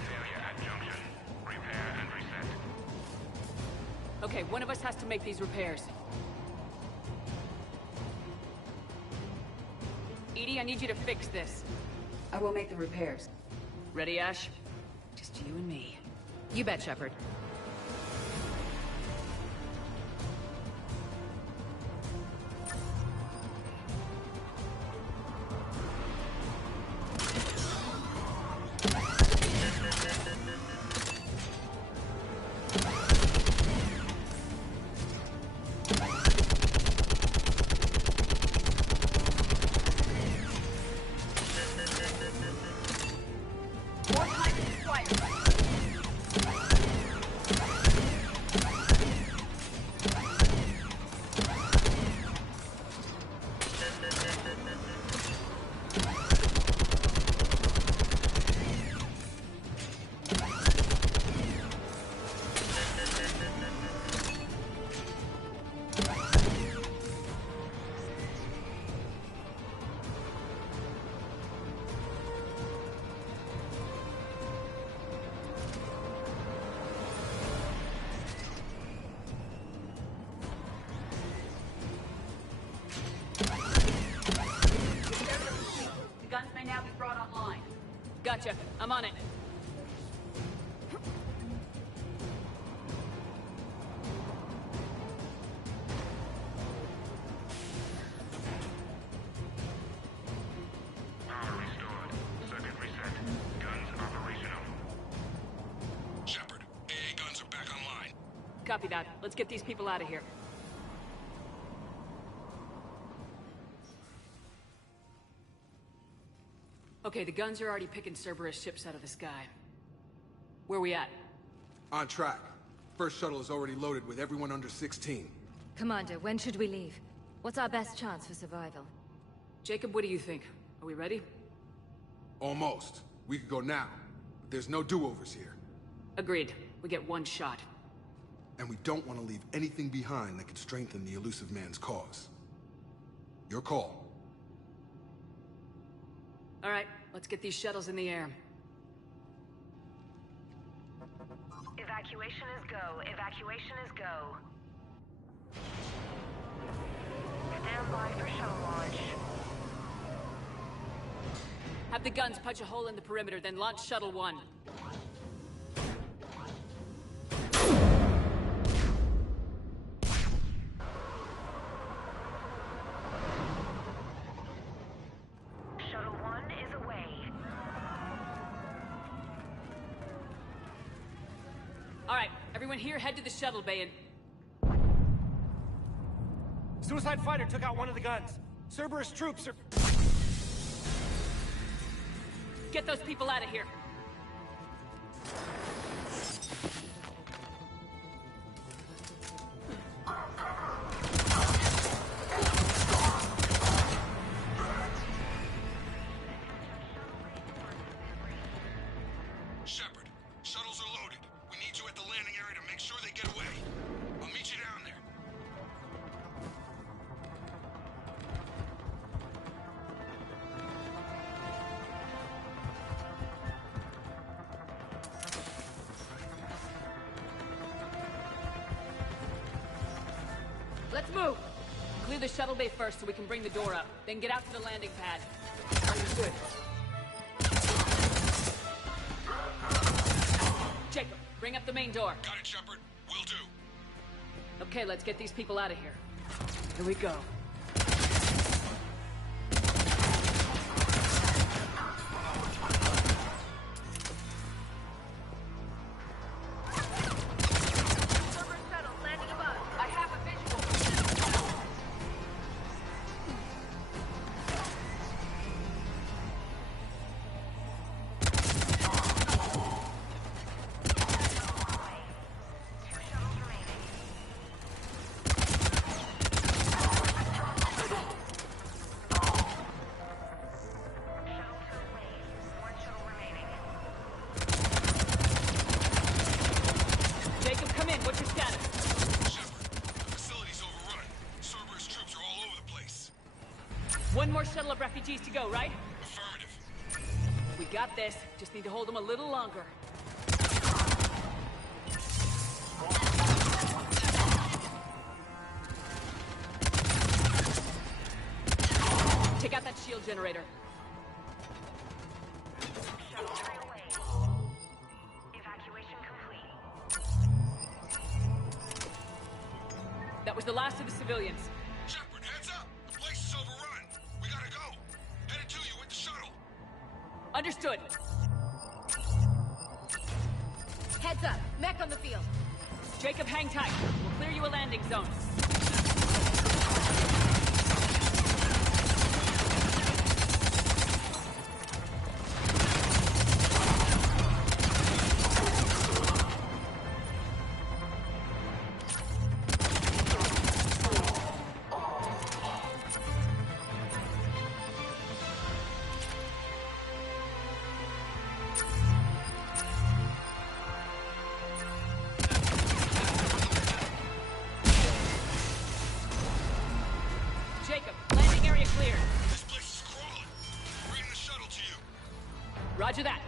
Failure at junction. Repair and reset. Okay, one of us has to make these repairs. Edie, I need you to fix this. I will make the repairs. Ready, Ash? Just you and me. You bet, Shepard. Gotcha. I'm on it. Power restored. Circuit reset. Guns operational. Shepard, AA guns are back online. Copy that. Let's get these people out of here. Okay, the guns are already picking Cerberus ships out of the sky. Where we at? On track. First shuttle is already loaded with everyone under 16. Commander, when should we leave? What's our best chance for survival? Jacob, what do you think? Are we ready? Almost. We could go now, but there's no do-overs here. Agreed. We get one shot. And we don't want to leave anything behind that could strengthen the IIIusive Man's cause. Your call. All right, let's get these shuttles in the air. Evacuation is go. Evacuation is go. Stand by for shuttle launch. Have the guns punch a hole in the perimeter, then launch Shuttle 1. Shuttle 1 is away. Alright, everyone here, head to the shuttle bay and... Suicide fighter took out one of the guns. Cerberus troops are... Get those people out of here. Shepard, shuttles are loaded. We need you at the landing area to make sure they get away. I'll meet you down there. Let's move! Clear the shuttle bay first so we can bring the door up. Then get out to the landing pad. Understood. Jacob, bring up the main door. Got it, Shepard. Will do. Okay, let's get these people out of here. Here we go. One more shuttle of refugees to go, right? Affirmative. We got this. Just need to hold them a little longer. Take out that shield generator. Evacuation complete. That was the last of the civilians. Shepard, heads up! The place is overrun. We gotta go. Headed to you with the shuttle. Understood. Heads up. Mech on the field. Jacob, hang tight. We'll clear you a landing zone. Roger that.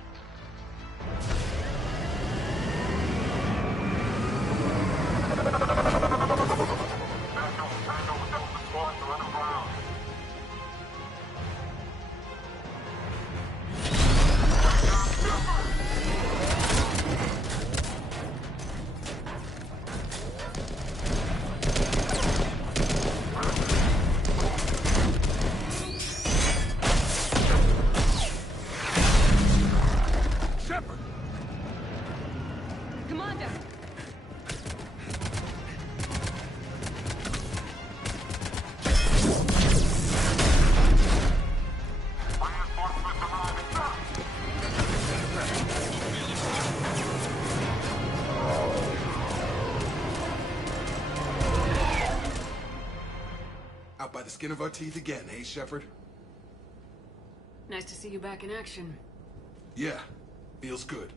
Out by the skin of our teeth again, hey, Shepard? Nice to see you back in action. Yeah, feels good.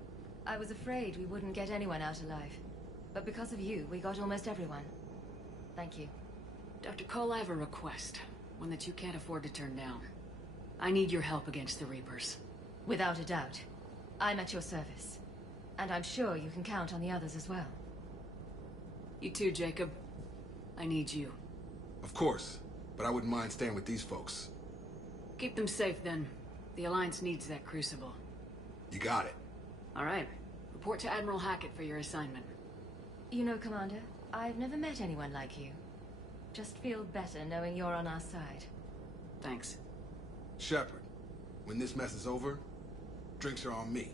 I was afraid we wouldn't get anyone out alive. But because of you, we got almost everyone. Thank you. Dr. Cole, I have a request. One that you can't afford to turn down. I need your help against the Reapers. Without a doubt. I'm at your service. And I'm sure you can count on the others as well. You too, Jacob. I need you. Of course, but I wouldn't mind staying with these folks. Keep them safe, then. The Alliance needs that Crucible. You got it. All right. Report to Admiral Hackett for your assignment. You know, Commander, I've never met anyone like you. Just feel better knowing you're on our side. Thanks. Shepard, when this mess is over, drinks are on me.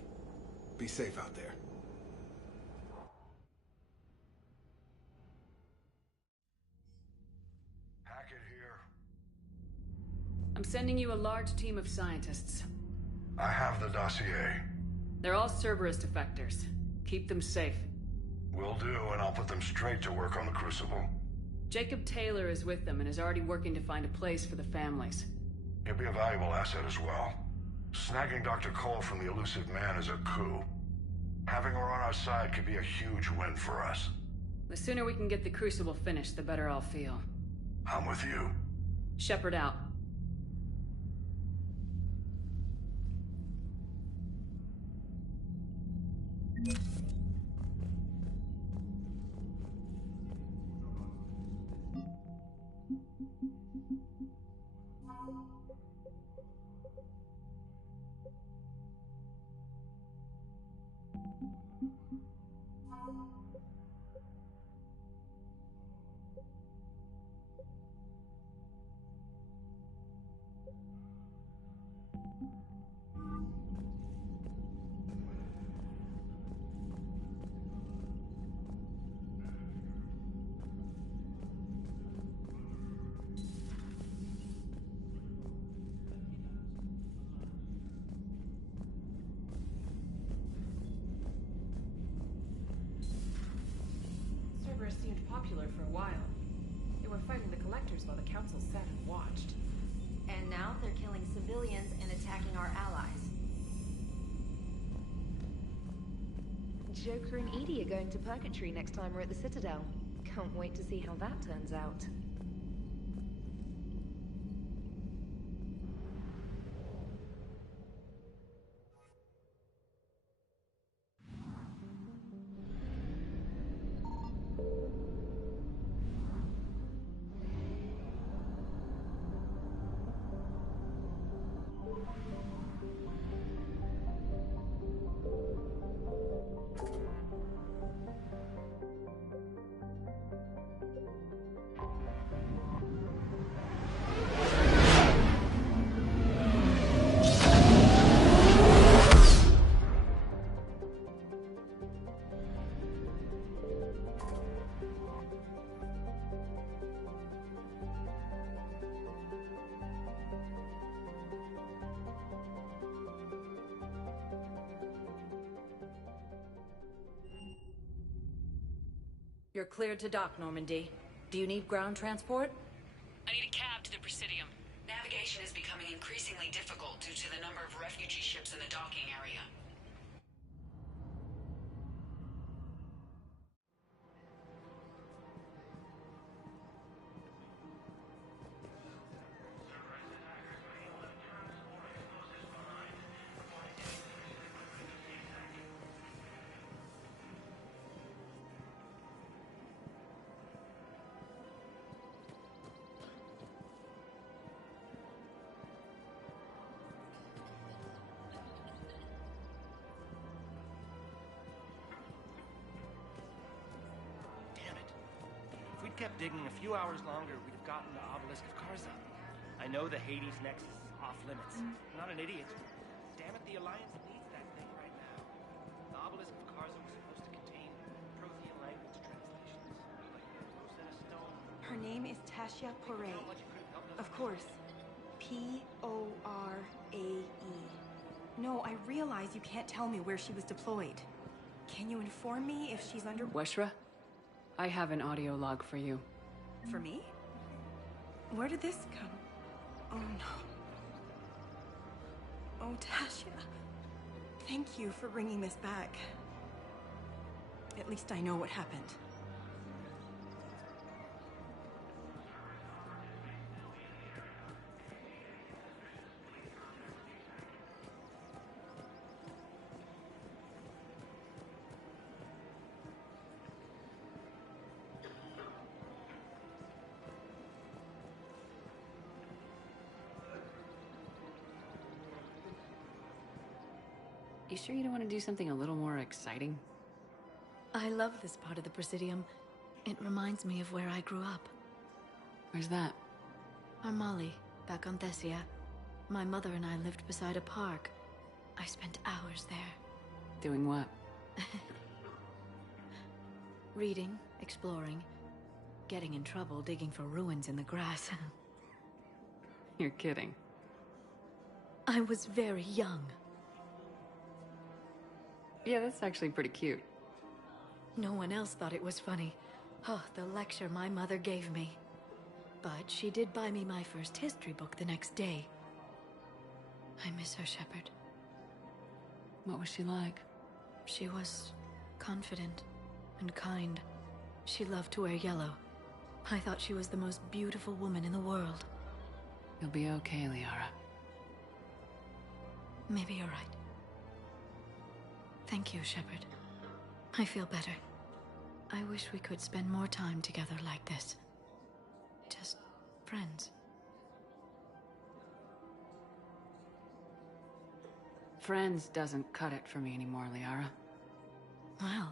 Be safe out there. Hackett here. I'm sending you a large team of scientists. I have the dossier. They're all Cerberus defectors. Keep them safe. Will do, and I'll put them straight to work on the Crucible. Jacob Taylor is with them and is already working to find a place for the families. He'll be a valuable asset as well. Snagging Dr.Cole from the IIIusive Man is a coup. Having her on our side could be a huge win for us. The sooner we can get the Crucible finished, the better I'll feel. I'm with you. Shepard out. Cerberus seemed popular for a while. They were fighting the Collectors while the Council sat and watched. And now they're killing civilians and attacking our allies. Joker and Edie are going to Purgatory next time we're at the Citadel. Can't wait to see how that turns out. You're cleared to dock, Normandy. Do you need ground transport? I need a cab to the Presidium. Navigation is becoming increasingly difficult due to the number of refugee ships in the docking area. Kept digging a few hours longer, we'd have gotten the obelisk of Karza. I know the Hades nexus is off limits. I'm not an idiot. Damn it, the Alliance needs that thing right now. The obelisk of Karza was supposed to contain Prothean language translations. Like those in a stone. Her name is Tasha Porae. Of course. P-O-R-A-E. No, I realize you can't tell me where she was deployed. Can you inform me if she's under... Weshra? I have an audio log for you. For me? Where did this come? Oh no. Oh, Tasha. Thank you for bringing this back. At least I know what happened. You sure you don't want to do something a little more exciting? I love this part of the Presidium. It reminds me of where I grew up. Where's that? Armali, back on Thessia. My mother and I lived beside a park. I spent hours there. Doing what? Reading, exploring, getting in trouble digging for ruins in the grass. You're kidding. I was very young. Yeah, that's actually pretty cute. No one else thought it was funny. Oh, the lecture my mother gave me. But she did buy me my first history book the next day. I miss her, Shepard. What was she like? She was confident and kind. She loved to wear yellow. I thought she was the most beautiful woman in the world. You'll be okay, Liara. Maybe you're right. Thank you, Shepard. I feel better. I wish we could spend more time together like this. Just friends. Friends doesn't cut it for me anymore, Liara. Wow,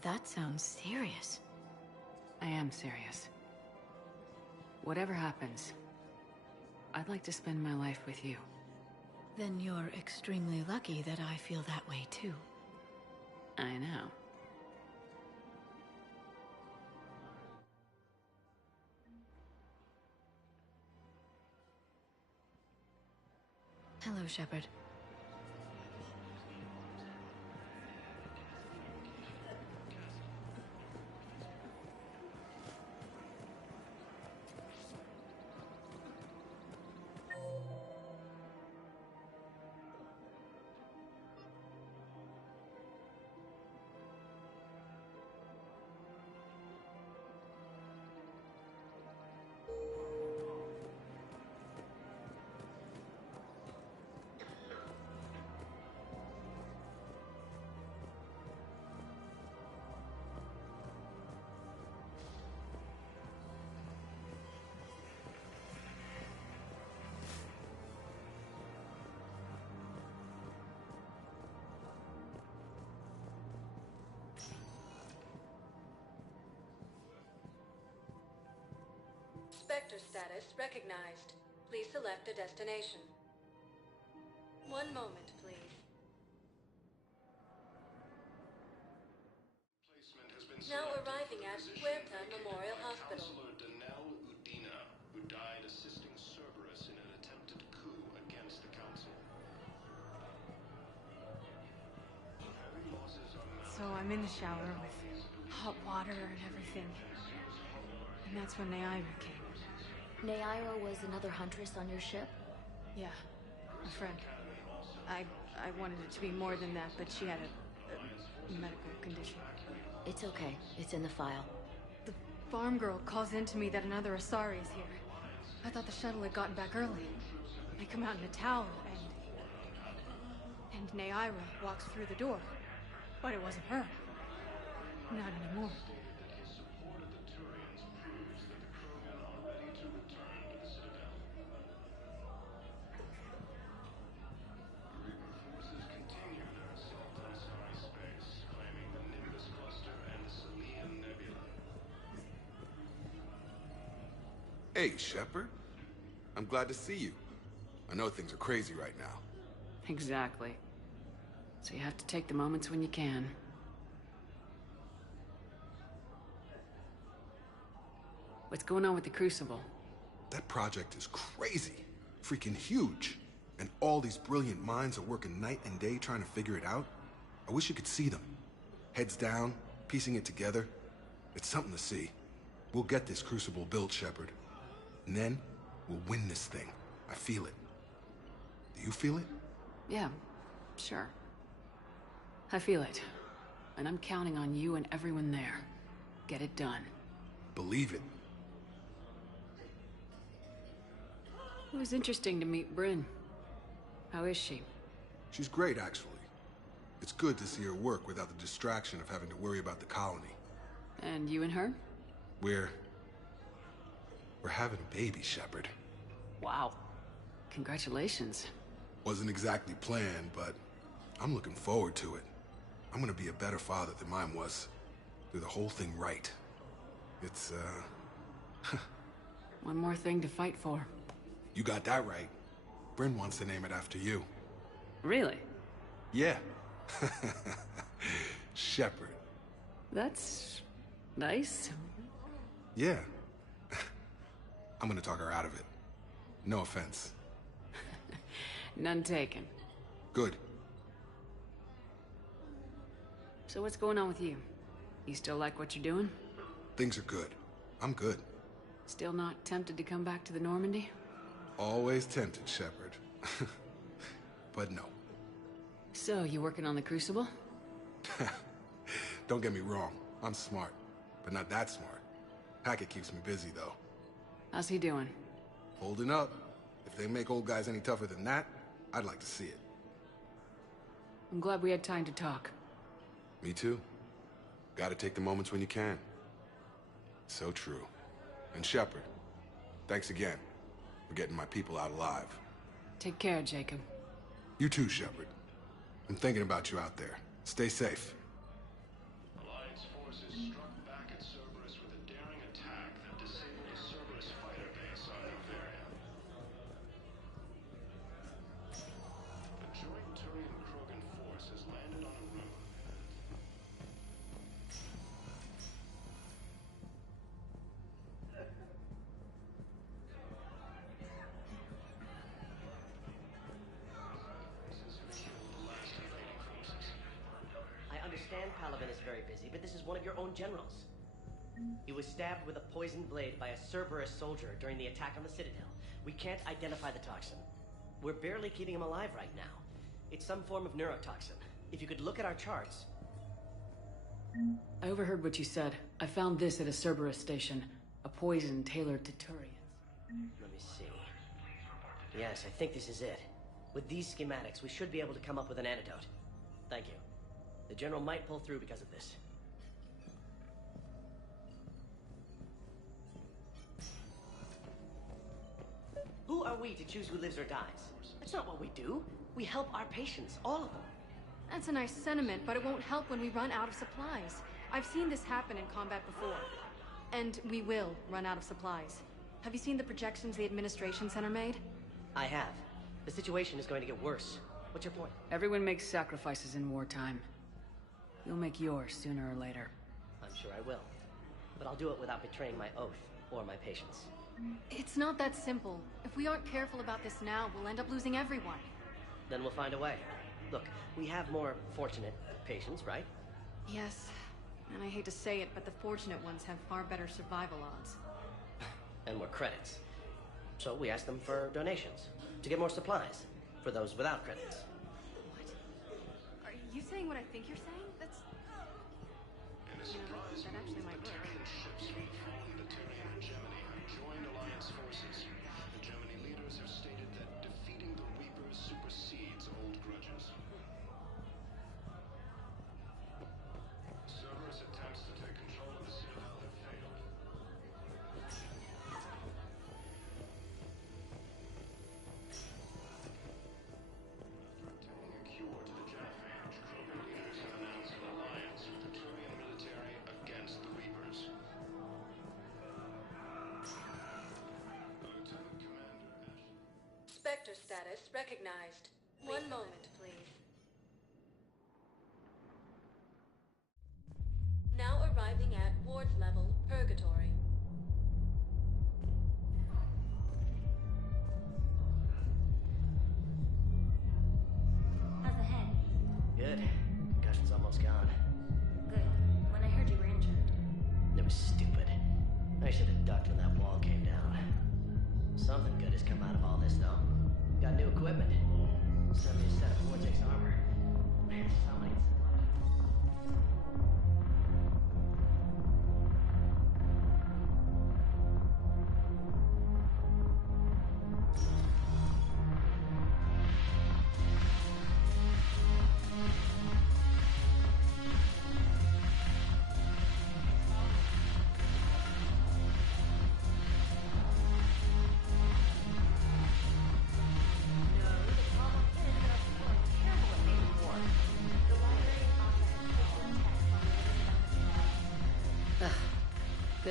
that sounds serious. I am serious. Whatever happens, I'd like to spend my life with you. Then you're extremely lucky that I feel that way too. I know. Hello, Shepard. Spectre status recognized. Please select a destination. One moment, please. Now arriving at Huerta Memorial Hospital. Who died assisting Cerberus in an attempted coup against the Council. So I'm in the shower with hot water and everything. And that's when Liara came. Liara was another huntress on your ship? Yeah, a friend. I wanted it to be more than that, but she had a medical condition. It's okay. It's in the file. The farm girl calls in to me that another Asari is here. I thought the shuttle had gotten back early. I come out in a towel, and Liara walks through the door. But it wasn't her. Not anymore. Hey, Shepard. I'm glad to see you. I know things are crazy right now. Exactly. So you have to take the moments when you can. What's going on with the Crucible? That project is crazy. Freaking huge. And all these brilliant minds are working night and day trying to figure it out. I wish you could see them. Heads down, piecing it together. It's something to see. We'll get this Crucible built, Shepard. And then, we'll win this thing. I feel it. Do you feel it? Yeah, sure. I feel it. And I'm counting on you and everyone there. Get it done. Believe it. It was interesting to meet Bryn. How is she? She's great, actually. It's good to see her work without the distraction of having to worry about the colony. And you and her? We're having a baby, Shepard. Wow. Congratulations. Wasn't exactly planned, but I'm looking forward to it. I'm gonna be a better father than mine was. Do the whole thing right. It's, One more thing to fight for. You got that right. Bryn wants to name it after you. Really? Yeah. Shepard. That's... nice. Yeah. I'm gonna talk her out of it. No offense. None taken. Good. So what's going on with you? You still like what you're doing? Things are good. I'm good. Still not tempted to come back to the Normandy? Always tempted, Shepard. But no. So, you working on the Crucible? Don't get me wrong. I'm smart. But not that smart. Hackett keeps me busy, though. How's he doing? Holding up. If they make old guys any tougher than that, I'd like to see it. I'm glad we had time to talk. Me too. Gotta take the moments when you can. So true. And Shepard, thanks again for getting my people out alive. Take care, Jacob. You too, Shepard. I'm thinking about you out there. Stay safe. Alliance forces struck back at Cerberus with a daring attack that disabled a Cerberus fighter base on Novaria. A joint Turian-Krogan force has landed on a rune. Paladin is very busy, but this is one of your own generals. He was stabbed with a poisoned blade by a Cerberus soldier during the attack on the Citadel. We can't identify the toxin. We're barely keeping him alive right now. It's some form of neurotoxin. If you could look at our charts... I overheard what you said. I found this at a Cerberus station. A poison tailored to Turians. Let me see. Yes, I think this is it. With these schematics, we should be able to come up with an antidote. Thank you. The General might pull through because of this. Who are we to choose who lives or dies? That's not what we do. We help our patients, all of them. That's a nice sentiment, but it won't help when we run out of supplies. I've seen this happen in combat before. And we will run out of supplies. Have you seen the projections the Administration Center made? I have. The situation is going to get worse. What's your point? Everyone makes sacrifices in wartime. You'll make yours sooner or later. I'm sure I will. But I'll do it without betraying my oath or my patients. It's not that simple. If we aren't careful about this now, we'll end up losing everyone. Then we'll find a way. Look, we have more fortunate patients, right? Yes. And I hate to say it, but the fortunate ones have far better survival odds. And more credits. So we ask them for donations. To get more supplies. For those without credits. Are you saying what I think you're saying? That's... In a surprise that actually might work. Terran ships from the fallen Batarian hegemony have joined Alliance forces. Hegemony leaders have stated that defeating the Reapers supersedes old grudges. Cerberus attempts to take control of the Citadel have failed. Obtaining a cure to the genophage, Krogan leaders have announced an alliance with the Turian military against the Reapers. Lieutenant Commander Spectre status recognized. One moment, please. Now arriving at ward level, Purgatory. How's the head? Good. Concussion's almost gone. Good. When I heard you were injured. It was stupid. I should have ducked when that wall came down. Something good has come out of all this, though. Got new equipment. Sent me a set of vortex armor. Man, so many.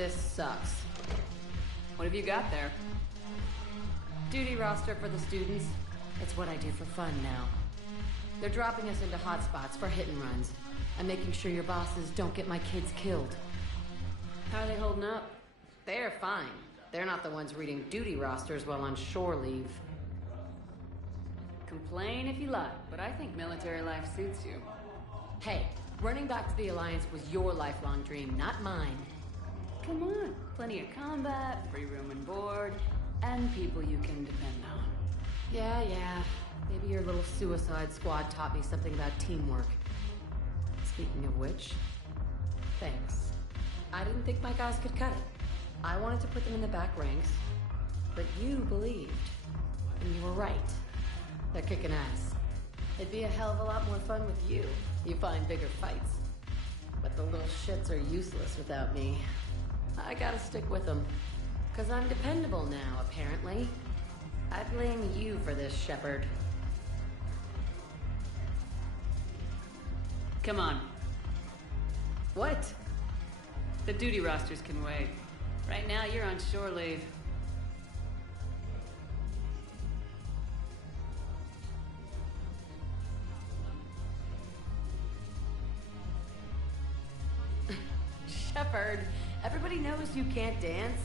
This sucks. What have you got there? Duty roster for the students. It's what I do for fun now. They're dropping us into hotspots for hit and runs. I'm making sure your bosses don't get my kids killed. How are they holding up? They're fine. They're not the ones reading duty rosters while on shore leave. Complain if you like, but I think military life suits you. Hey, running back to the Alliance was your lifelong dream, not mine. Come on, plenty of combat, free room and board, and people you can depend on. Yeah. Maybe your little suicide squad taught me something about teamwork. Speaking of which, thanks. I didn't think my guys could cut it. I wanted to put them in the back ranks, but you believed. And you were right. They're kicking ass. It'd be a hell of a lot more fun with you. You find bigger fights. But the little shits are useless without me. I gotta stick with them. 'Cause I'm dependable now, apparently. I blame you for this, Shepard. Come on. What? The duty rosters can wait. Right now, you're on shore leave. Shepard, everybody knows you can't dance.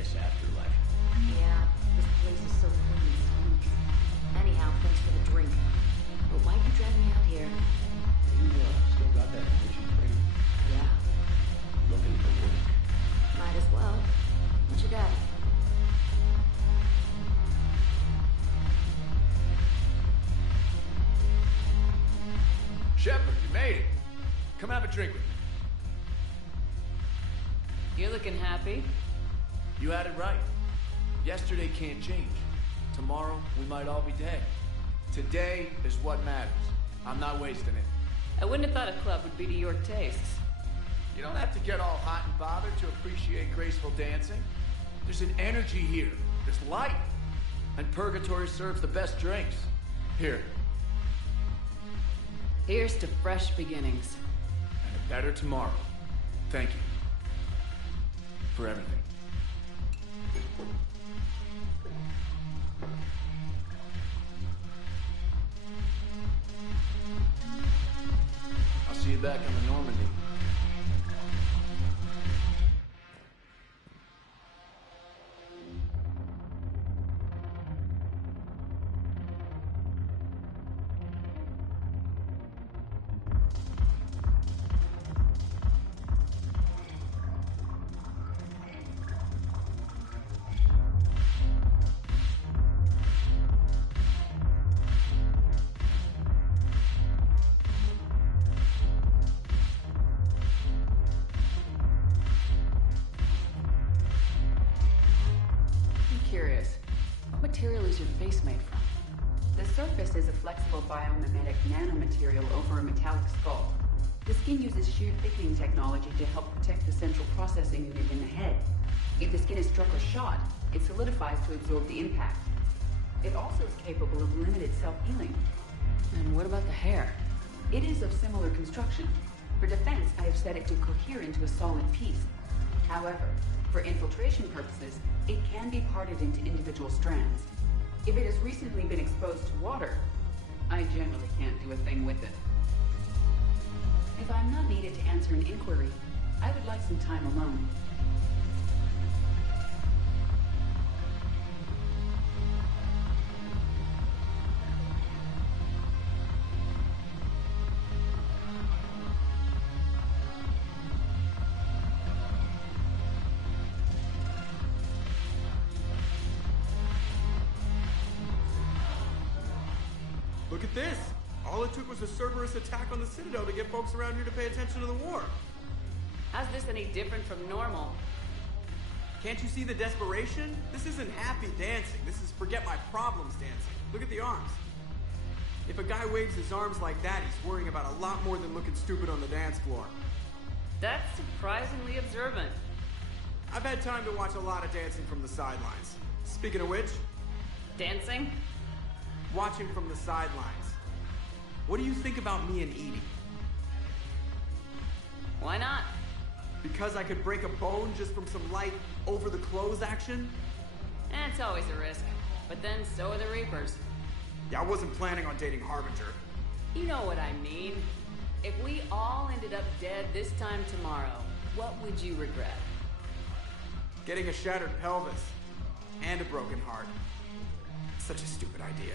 Afterlife. Yeah, this place is so clean and sweet. Anyhow, thanks for the drink. But why'd you drag me out here? You still got that mission free? Yeah. Looking for work? Might as well. What you got? Shepard, you made it. Come have a drink with me. You're looking happy. You had it right. Yesterday can't change. Tomorrow, we might all be dead. Today is what matters. I'm not wasting it. I wouldn't have thought a club would be to your tastes. You don't have to get all hot and bothered to appreciate graceful dancing. There's an energy here. There's light. And Purgatory serves the best drinks. Here. Here's to fresh beginnings. And a better tomorrow. Thank you. For everything. I'll see you back on the Normandy. Is a flexible biomimetic nanomaterial over a metallic skull. The skin uses shear thickening technology to help protect the central processing unit in the head. If the skin is struck or shot, it solidifies to absorb the impact. It also is capable of limited self-healing. And what about the hair? It is of similar construction. For defense, I have set it to cohere into a solid piece. However, for infiltration purposes, it can be parted into individual strands. If it has recently been exposed to water, I generally can't do a thing with it. If I'm not needed to answer an inquiry, I would like some time alone. Look at this! All it took was a Cerberus attack on the Citadel to get folks around here to pay attention to the war. How's this any different from normal? Can't you see the desperation? This isn't happy dancing. This is forget my problems dancing. Look at the arms. If a guy waves his arms like that, he's worrying about a lot more than looking stupid on the dance floor. That's surprisingly observant. I've had time to watch a lot of dancing from the sidelines. Speaking of which... Dancing? Watching from the sidelines. What do you think about me and Edie? Why not? Because I could break a bone just from some light over-the-clothes action? It's always a risk. But then so are the Reapers. Yeah, I wasn't planning on dating Harbinger. You know what I mean. If we all ended up dead this time tomorrow, what would you regret? Getting a shattered pelvis. And a broken heart. Such a stupid idea.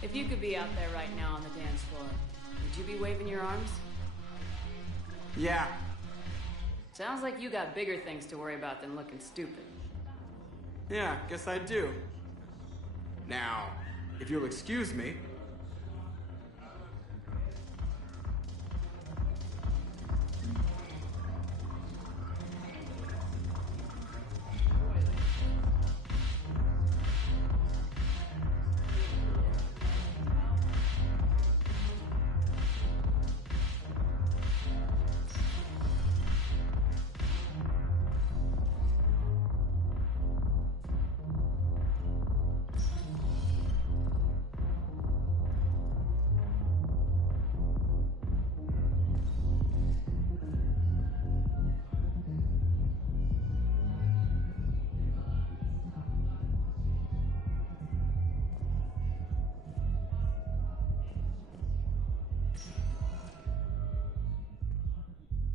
If you could be out there right now on the dance floor, would you be waving your arms? Yeah. Sounds like you got bigger things to worry about than looking stupid. Yeah, guess I do. Now, if you'll excuse me...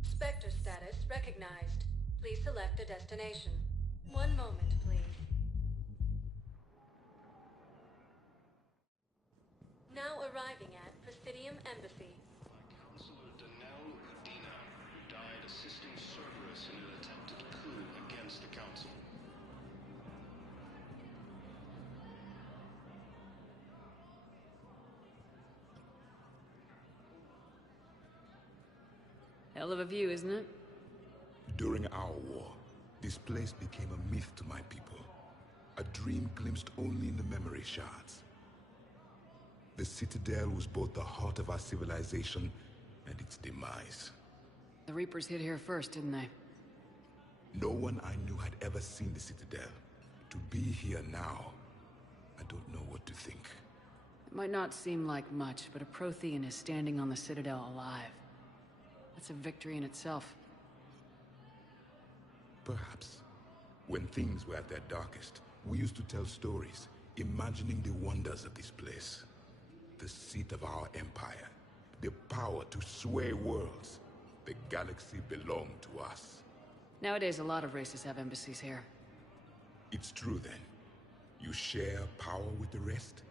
Spectre status recognized. Please select a destination. One moment, please. Now arriving at Presidium Embassy. Councilor who died assisting Cerberus in an attempted coup against the Council. Hell of a view, isn't it? During our war, this place became a myth to my people. A dream glimpsed only in the memory shards. The Citadel was both the heart of our civilization and its demise. The Reapers hit here first, didn't they? No one I knew had ever seen the Citadel. To be here now, I don't know what to think. It might not seem like much, but a Prothean is standing on the Citadel alive. That's a victory in itself. Perhaps. When things were at their darkest, we used to tell stories, imagining the wonders of this place. The seat of our empire. The power to sway worlds. The galaxy belonged to us. Nowadays, a lot of races have embassies here. It's true, then. You share power with the rest?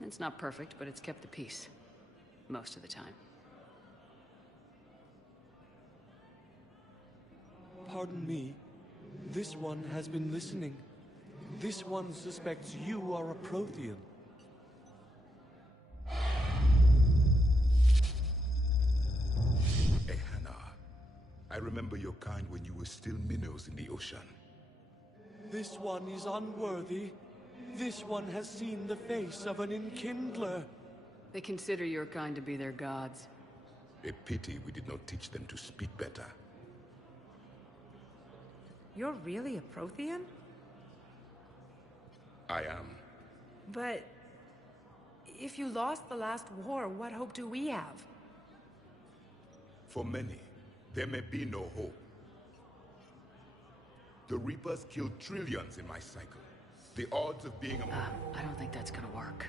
It's not perfect, but it's kept the peace. Most of the time. Pardon me. This one has been listening. This one suspects you are a Prothean. Ehana. I remember your kind when you were still minnows in the ocean. This one is unworthy. This one has seen the face of an enkindler. They consider your kind to be their gods. A pity we did not teach them to speak better. You're really a Prothean? I am. But... if you lost the last war, what hope do we have? For many, there may be no hope. The Reapers killed trillions in my cycle. The odds of being I don't think that's gonna work.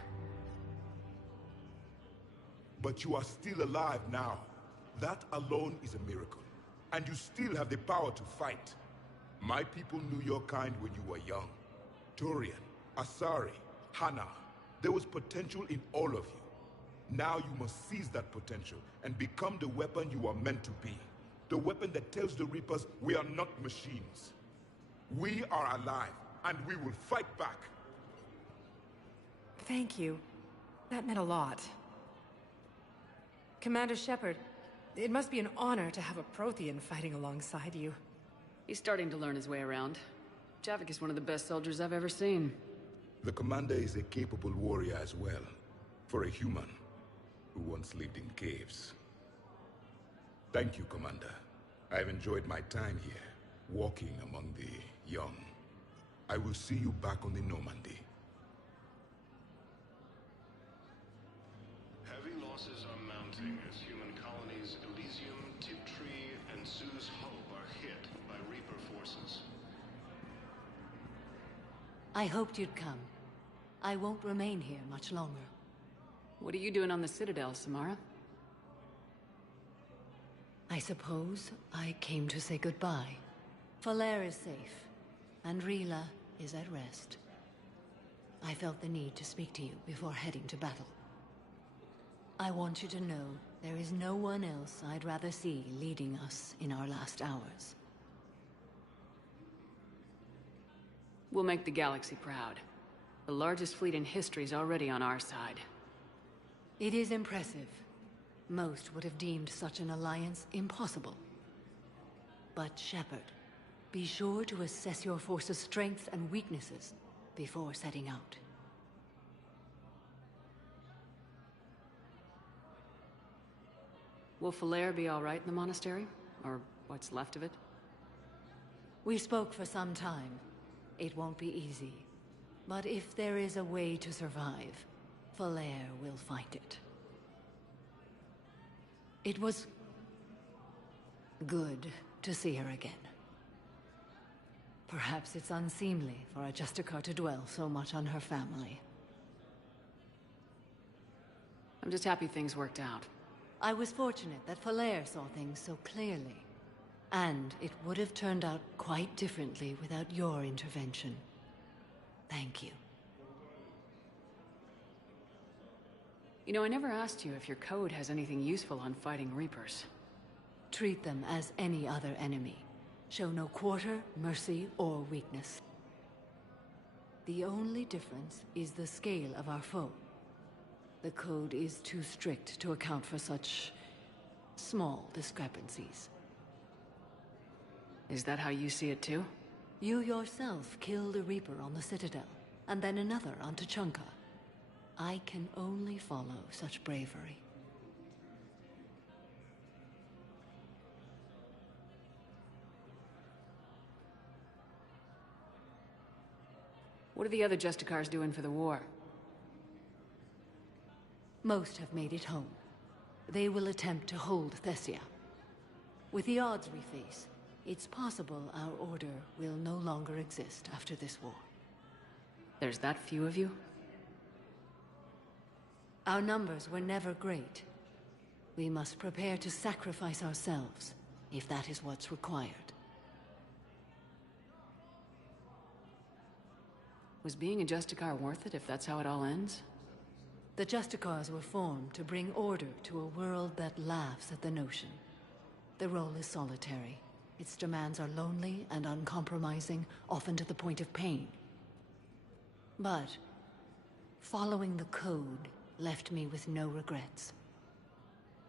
But you are still alive now. That alone is a miracle. And you still have the power to fight. My people knew your kind when you were young. Turian, Asari, Hana. There was potential in all of you. Now you must seize that potential and become the weapon you are meant to be. The weapon that tells the Reapers we are not machines. We are alive, and we will fight back. Thank you. That meant a lot. Commander Shepard, it must be an honor to have a Prothean fighting alongside you. He's starting to learn his way around. Javik is one of the best soldiers I've ever seen. The Commander is a capable warrior as well, for a human who once lived in caves. Thank you, Commander. I've enjoyed my time here, walking among the young. I will see you back on the Normandy. Heavy losses are mounting as human colonies Elysium, Tiptree, and Sue's Hope are hit by Reaper forces. I hoped you'd come. I won't remain here much longer. What are you doing on the Citadel, Samara? I suppose I came to say goodbye. Falere is safe, and Rila is at rest. I felt the need to speak to you before heading to battle. I want you to know there is no one else I'd rather see leading us in our last hours. We'll make the galaxy proud. The largest fleet in history is already on our side. It is impressive. Most would have deemed such an alliance impossible. But Shepard, be sure to assess your force's strengths and weaknesses before setting out. Will Falere be all right in the monastery? Or what's left of it? We spoke for some time. It won't be easy. But if there is a way to survive, Falere will find it. It was good to see her again. Perhaps it's unseemly for a Justicar to dwell so much on her family. I'm just happy things worked out. I was fortunate that Falere saw things so clearly. And it would have turned out quite differently without your intervention. Thank you. You know, I never asked you if your code has anything useful on fighting Reapers. Treat them as any other enemy. Show no quarter, mercy, or weakness. The only difference is the scale of our foe. The code is too strict to account for such small discrepancies. Is that how you see it too? You yourself killed a Reaper on the Citadel, and then another on Tuchanka. I can only follow such bravery. What are the other Justicars doing for the war? Most have made it home. They will attempt to hold Thessia. With the odds we face, it's possible our order will no longer exist after this war. There's that few of you? Our numbers were never great. We must prepare to sacrifice ourselves, if that is what's required. Was being a Justicar worth it if that's how it all ends? The Justicars were formed to bring order to a world that laughs at the notion. The role is solitary. Its demands are lonely and uncompromising, often to the point of pain. But following the code left me with no regrets.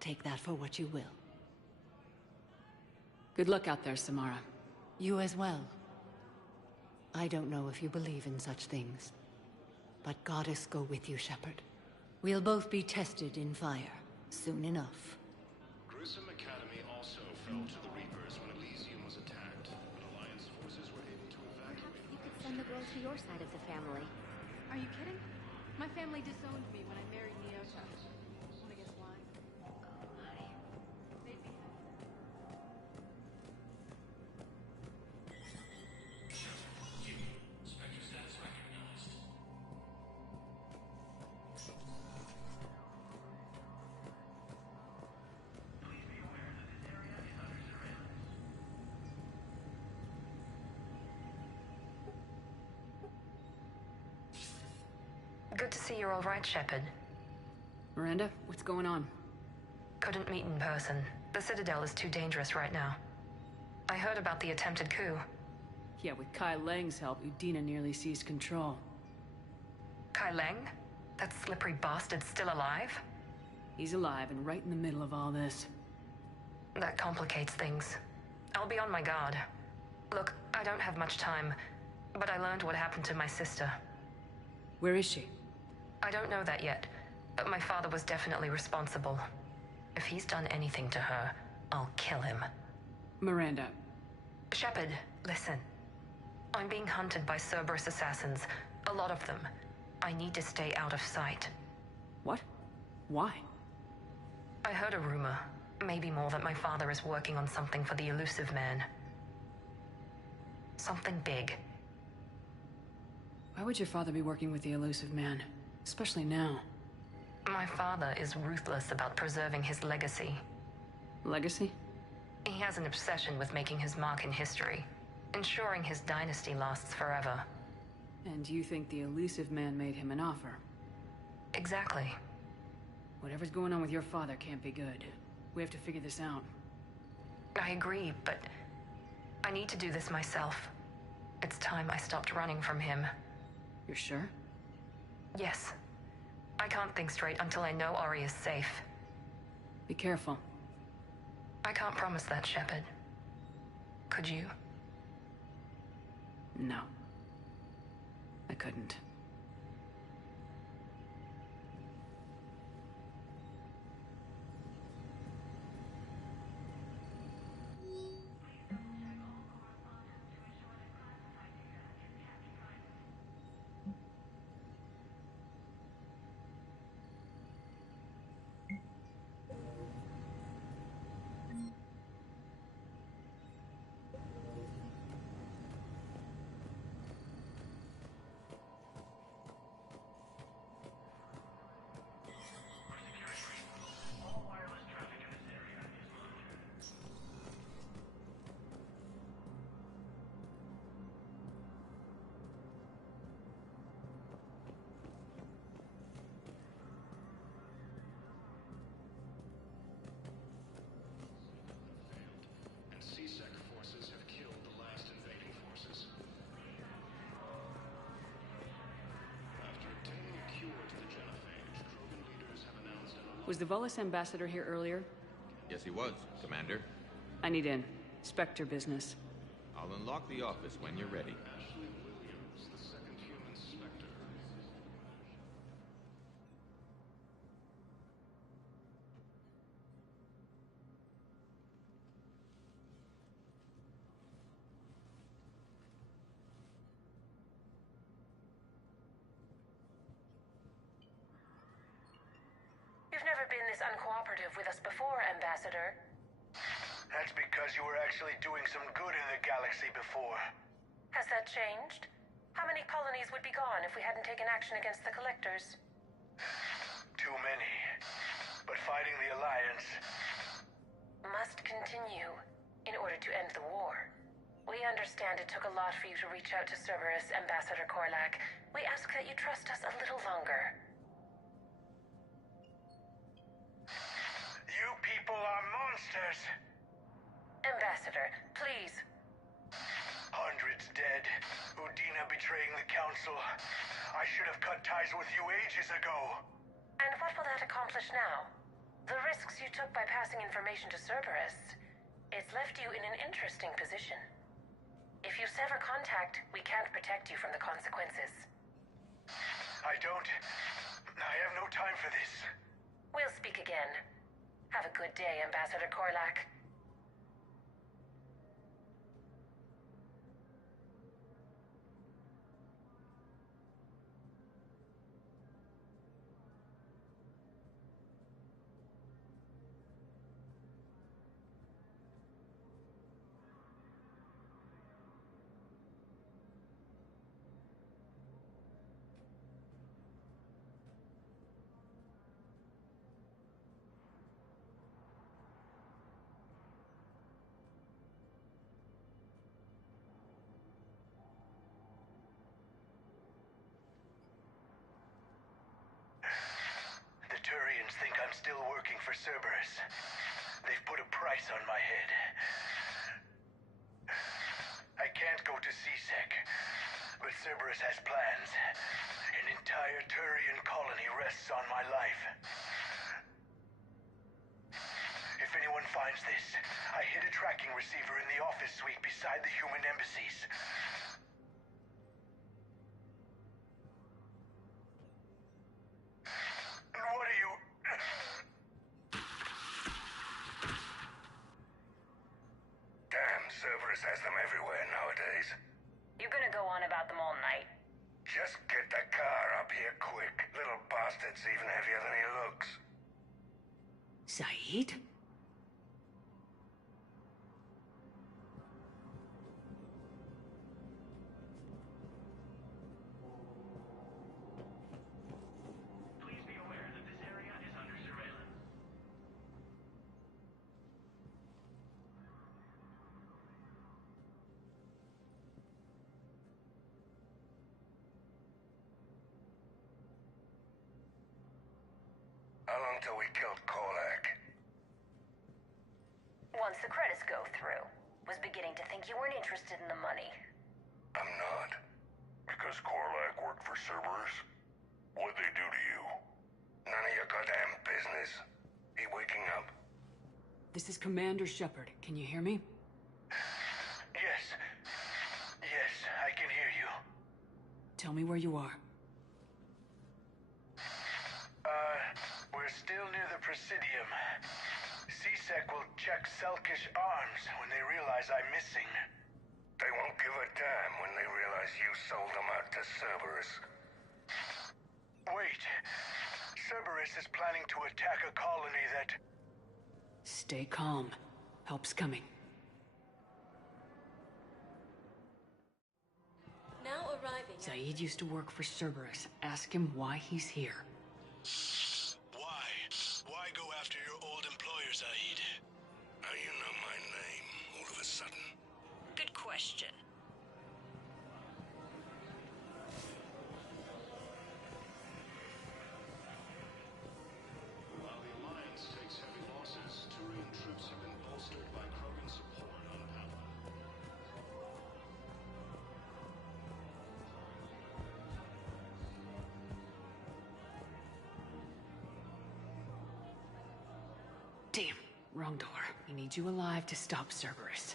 Take that for what you will. Good luck out there, Samara. You as well. I don't know if you believe in such things, but Goddess go with you, Shepard. We'll both be tested in fire, soon enough. Grissom Academy also fell to the Reapers when Elysium was attacked, but Alliance forces were able to evacuate. Perhaps you could send the girl to your side of the family. Are you kidding? My family disowned me when I married Neota. Wanna guess why? They'd be Good to see you're all right, Shepard. Miranda, what's going on? Couldn't meet in person. The Citadel is too dangerous right now. I heard about the attempted coup. Yeah, with Kai Lang's help, Udina nearly seized control. Kai Lang? That slippery bastard's still alive? He's alive and right in the middle of all this. That complicates things. I'll be on my guard. Look, I don't have much time, but I learned what happened to my sister. Where is she? I don't know that yet, but my father was definitely responsible. If he's done anything to her, I'll kill him. Miranda. Shepard, listen. I'm being hunted by Cerberus assassins. A lot of them. I need to stay out of sight. What? Why? I heard a rumor, maybe more, that my father is working on something for the IIIusive Man. Something big. Why would your father be working with the IIIusive Man? Especially now. My father is ruthless about preserving his legacy. Legacy? He has an obsession with making his mark in history, ensuring his dynasty lasts forever. And you think the IIIusive Man made him an offer? Exactly. Whatever's going on with your father can't be good. We have to figure this out. I agree, but I need to do this myself. It's time I stopped running from him. You're sure? Yes. I can't think straight until I know Ori is safe. Be careful. I can't promise that, Shepard. Could you? No. I couldn't. Was the Volus ambassador here earlier? Yes, he was, Commander. I need in. Spectre business. I'll unlock the office when you're ready. You've never been this uncooperative with us before, Ambassador. That's because you were actually doing some good in the galaxy before. Has that changed? How many colonies would be gone if we hadn't taken action against the Collectors? Too many. But fighting the Alliance must continue in order to end the war. We understand it took a lot for you to reach out to Cerberus, Ambassador Korlack. We ask that you trust us a little longer. You people are monsters! Ambassador, please. Hundreds dead. Udina betraying the Council. I should have cut ties with you ages ago. And what will that accomplish now? The risks you took by passing information to Cerberus, it's left you in an interesting position. If you sever contact, we can't protect you from the consequences. I have no time for this. We'll speak again. Have a good day, Ambassador Korlack. Think I'm still working for Cerberus. They've put a price on my head. I can't go to C-Sec, but Cerberus has plans. An entire Turian colony rests on my life. If anyone finds this, I hid a tracking receiver in the office suite beside the human embassies. has them everywhere nowadays. You gonna go on about them all night? Just get the car up here quick. Little bastard's even heavier than he looks. Zaeed? Please be aware that this area is under surveillance. How long till we killed Korlack? Once the credits go through. Was beginning to think you weren't interested in the money. I'm not. Because Korlack worked for Cerberus? What'd they do to you? None of your goddamn business. He waking up? This is Commander Shepard. Can you hear me? Yes. Yes, I can hear you. Tell me where you are. We're still near the Presidium. C-Sec will check Selkish arms when they realize I'm missing. They won't give a damn when they realize you sold them out to Cerberus. Wait. Cerberus is planning to attack a colony that... Stay calm. Help's coming. Now arriving. Zaeed used to work for Cerberus. Ask him why he's here. Why? Why go after your old employer, Zaeed? How you know my name all of a sudden? Good question. While the Alliance takes heavy losses, Turian troops have been bolstered by Krogan support on Pala. Damn, wrong door. He needs you alive to stop Cerberus.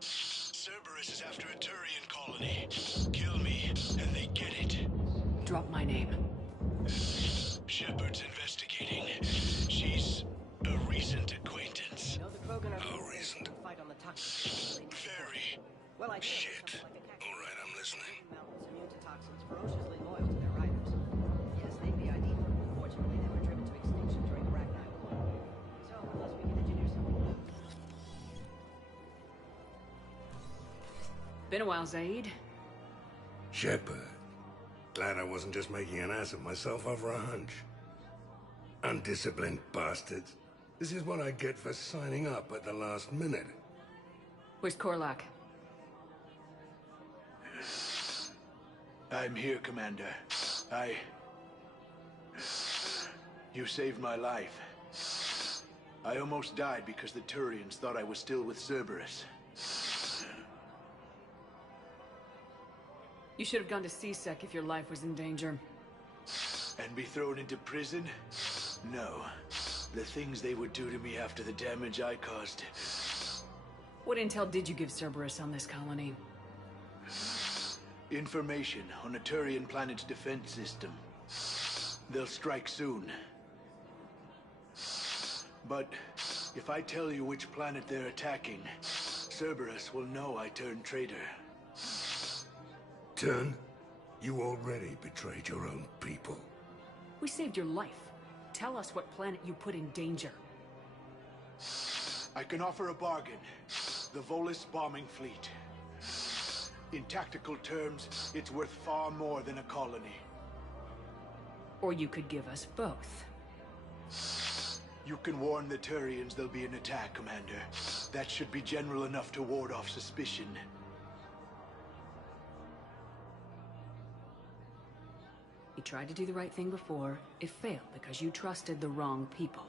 Cerberus is after a Turian colony. Kill me, and they get it. Drop my name. Shepard's investigating. She's a recent acquaintance. You know the Krogan are How recent? fight on the toxins. Very. Well, I Shit. All right, I'm listening. Mountains immune to toxins, ferociously loyal to their riders. Yes, they'd be ideal. Fortunately, they were driven to extinction during the Ragnar War. So, unless we can engineer something. Been a while, Zaeed. Shepard. Glad I wasn't just making an ass of myself over a hunch. Undisciplined bastards. This is what I get for signing up at the last minute. Where's Korlack? I'm here, Commander. You saved my life. I almost died because the Turians thought I was still with Cerberus. You should have gone to C-Sec if your life was in danger. And be thrown into prison? No. The things they would do to me after the damage I caused. What intel did you give Cerberus on this colony? Information on a Turian planet's defense system. They'll strike soon. But if I tell you which planet they're attacking, Cerberus will know I turned traitor. Turn? You already betrayed your own people. We saved your life. Tell us what planet you put in danger. I can offer a bargain. The Volus bombing fleet. In tactical terms, it's worth far more than a colony. Or you could give us both. You can warn the Turians there'll be an attack, Commander. That should be general enough to ward off suspicion. You tried to do the right thing before. It failed because you trusted the wrong people.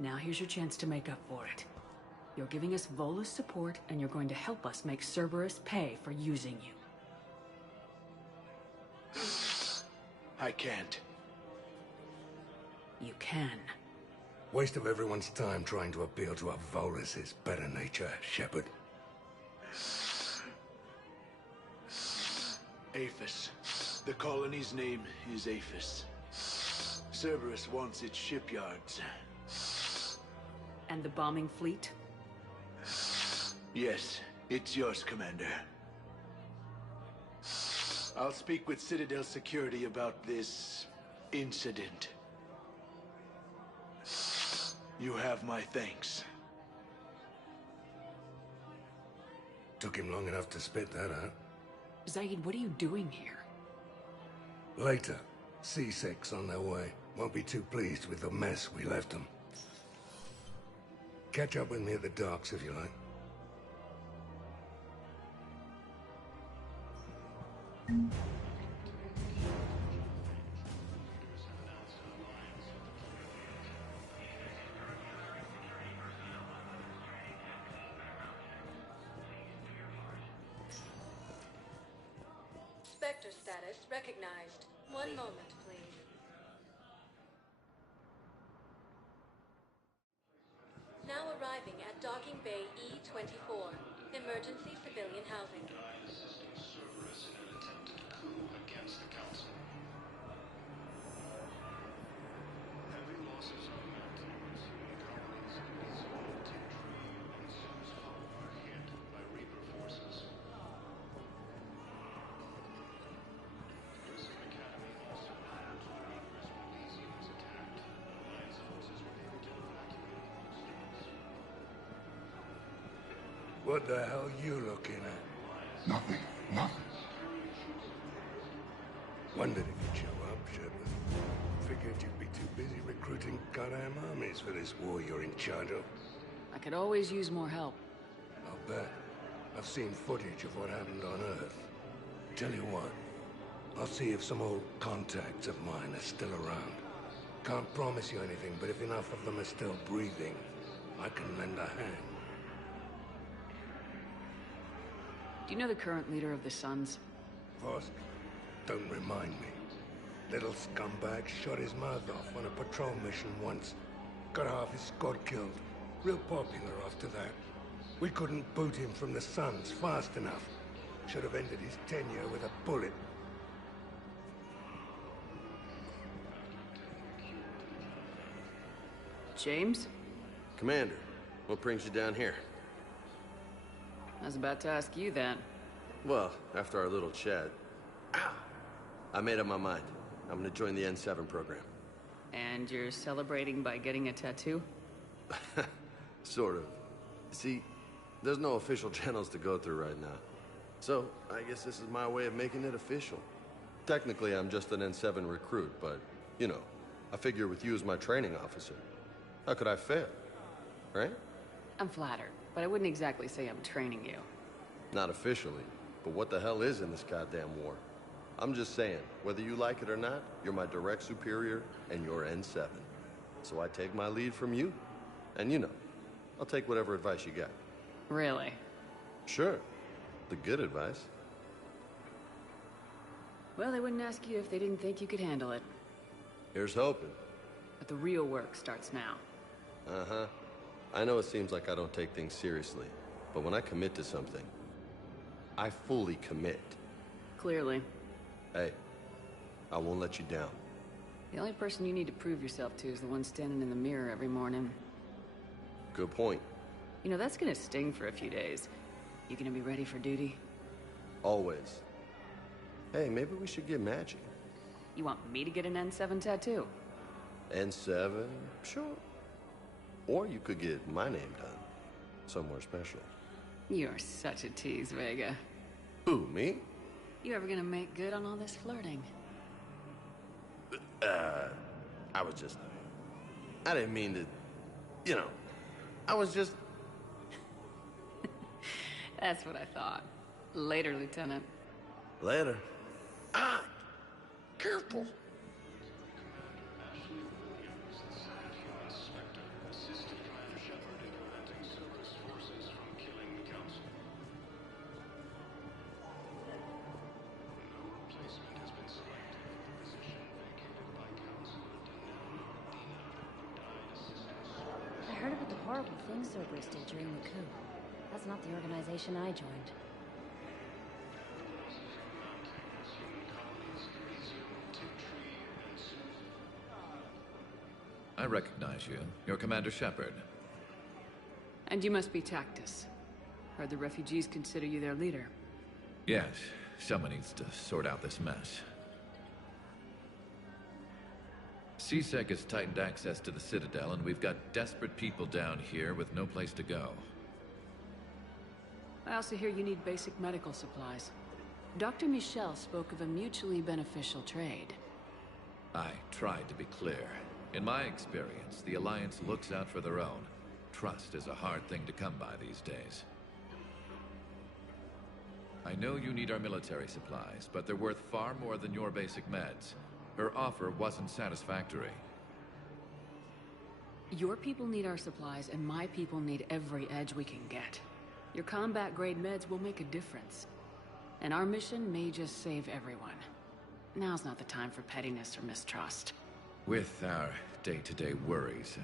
Now here's your chance to make up for it. You're giving us Volus support, and you're going to help us make Cerberus pay for using you. I can't. You can. Waste of everyone's time trying to appeal to a Volus' better nature, Shepard. Aphis. The colony's name is Aphis. Cerberus wants its shipyards. And the bombing fleet? Yes, It's yours, Commander. I'll speak with Citadel security about this incident. You have my thanks. Took him long enough to spit that out. Zaeed, what are you doing here? Later. C6 on their way. Won't be too pleased with the mess we left them. Catch up with me at the docks if you like. Spectre status recognized. One moment, please. Now arriving at Docking Bay E-24. Emergency civilian housing. Assisting Cerberus in an attempted coup against the Council. Heavy losses are met. Colonies in the zone of Tea Tree and Sue's Hollow are hit by Reaper forces. Grissom Academy also learned the Reapers were easy as attacked. Alliance forces were able to evacuate most units. What the hell you looking at? Nothing. Nothing. Wondered if you'd show up, Shepard. Figured you'd be too busy recruiting goddamn armies for this war you're in charge of. I could always use more help. I'll bet. I've seen footage of what happened on Earth. Tell you what, I'll see if some old contacts of mine are still around. Can't promise you anything, but if enough of them are still breathing, I can lend a hand. Do you know the current leader of the Suns? Vosk, don't remind me. Little scumbag shot his mouth off on a patrol mission once. Got half his squad killed. Real popular after that. We couldn't boot him from the Suns fast enough. Should have ended his tenure with a bullet. James? Commander, what brings you down here? I was about to ask you that. Well, after our little chat, I made up my mind. I'm gonna join the N7 program. And you're celebrating by getting a tattoo? Sort of. See, there's no official channels to go through right now. So, I guess this is my way of making it official. Technically, I'm just an N7 recruit, but, you know, I figure with you as my training officer, how could I fail? Right? I'm flattered, but I wouldn't exactly say I'm training you. Not officially, but what the hell is in this goddamn war? I'm just saying, whether you like it or not, you're my direct superior, and you're N7. So I take my lead from you. And you know, I'll take whatever advice you got. Really? Sure. The good advice. Well, they wouldn't ask you if they didn't think you could handle it. Here's hoping. But the real work starts now. Uh-huh. I know it seems like I don't take things seriously, but when I commit to something, I fully commit. Clearly. Hey, I won't let you down. The only person you need to prove yourself to is the one standing in the mirror every morning. Good point. You know, that's gonna sting for a few days. You gonna be ready for duty? Always. Hey, maybe we should get matching. You want me to get an N7 tattoo? N7? Sure. Or you could get my name done. Somewhere special. You're such a tease, Vega. Who, me? You ever gonna make good on all this flirting? I was just... I didn't mean to... You know, I was just... That's what I thought. Later, Lieutenant. Later. Ah! Careful! Assisted Commander Shepard in preventing Cerberus forces from killing the Council. No replacement has been selected for the position vacated by Councilor I heard about the horrible things Cerberus did during the coup. That's not the organization I joined. I recognize you. You're Commander Shepard. And you must be Tactus. Heard the refugees consider you their leader. Yes, someone needs to sort out this mess. CSEC has tightened access to the Citadel, and we've got desperate people down here with no place to go. I also hear you need basic medical supplies. Dr. Michel spoke of a mutually beneficial trade. I tried to be clear. In my experience, the Alliance looks out for their own. Trust is a hard thing to come by these days. I know you need our military supplies, but they're worth far more than your basic meds. Her offer wasn't satisfactory. Your people need our supplies, and my people need every edge we can get. Your combat-grade meds will make a difference. And our mission may just save everyone. Now's not the time for pettiness or mistrust. With our day-to-day worries,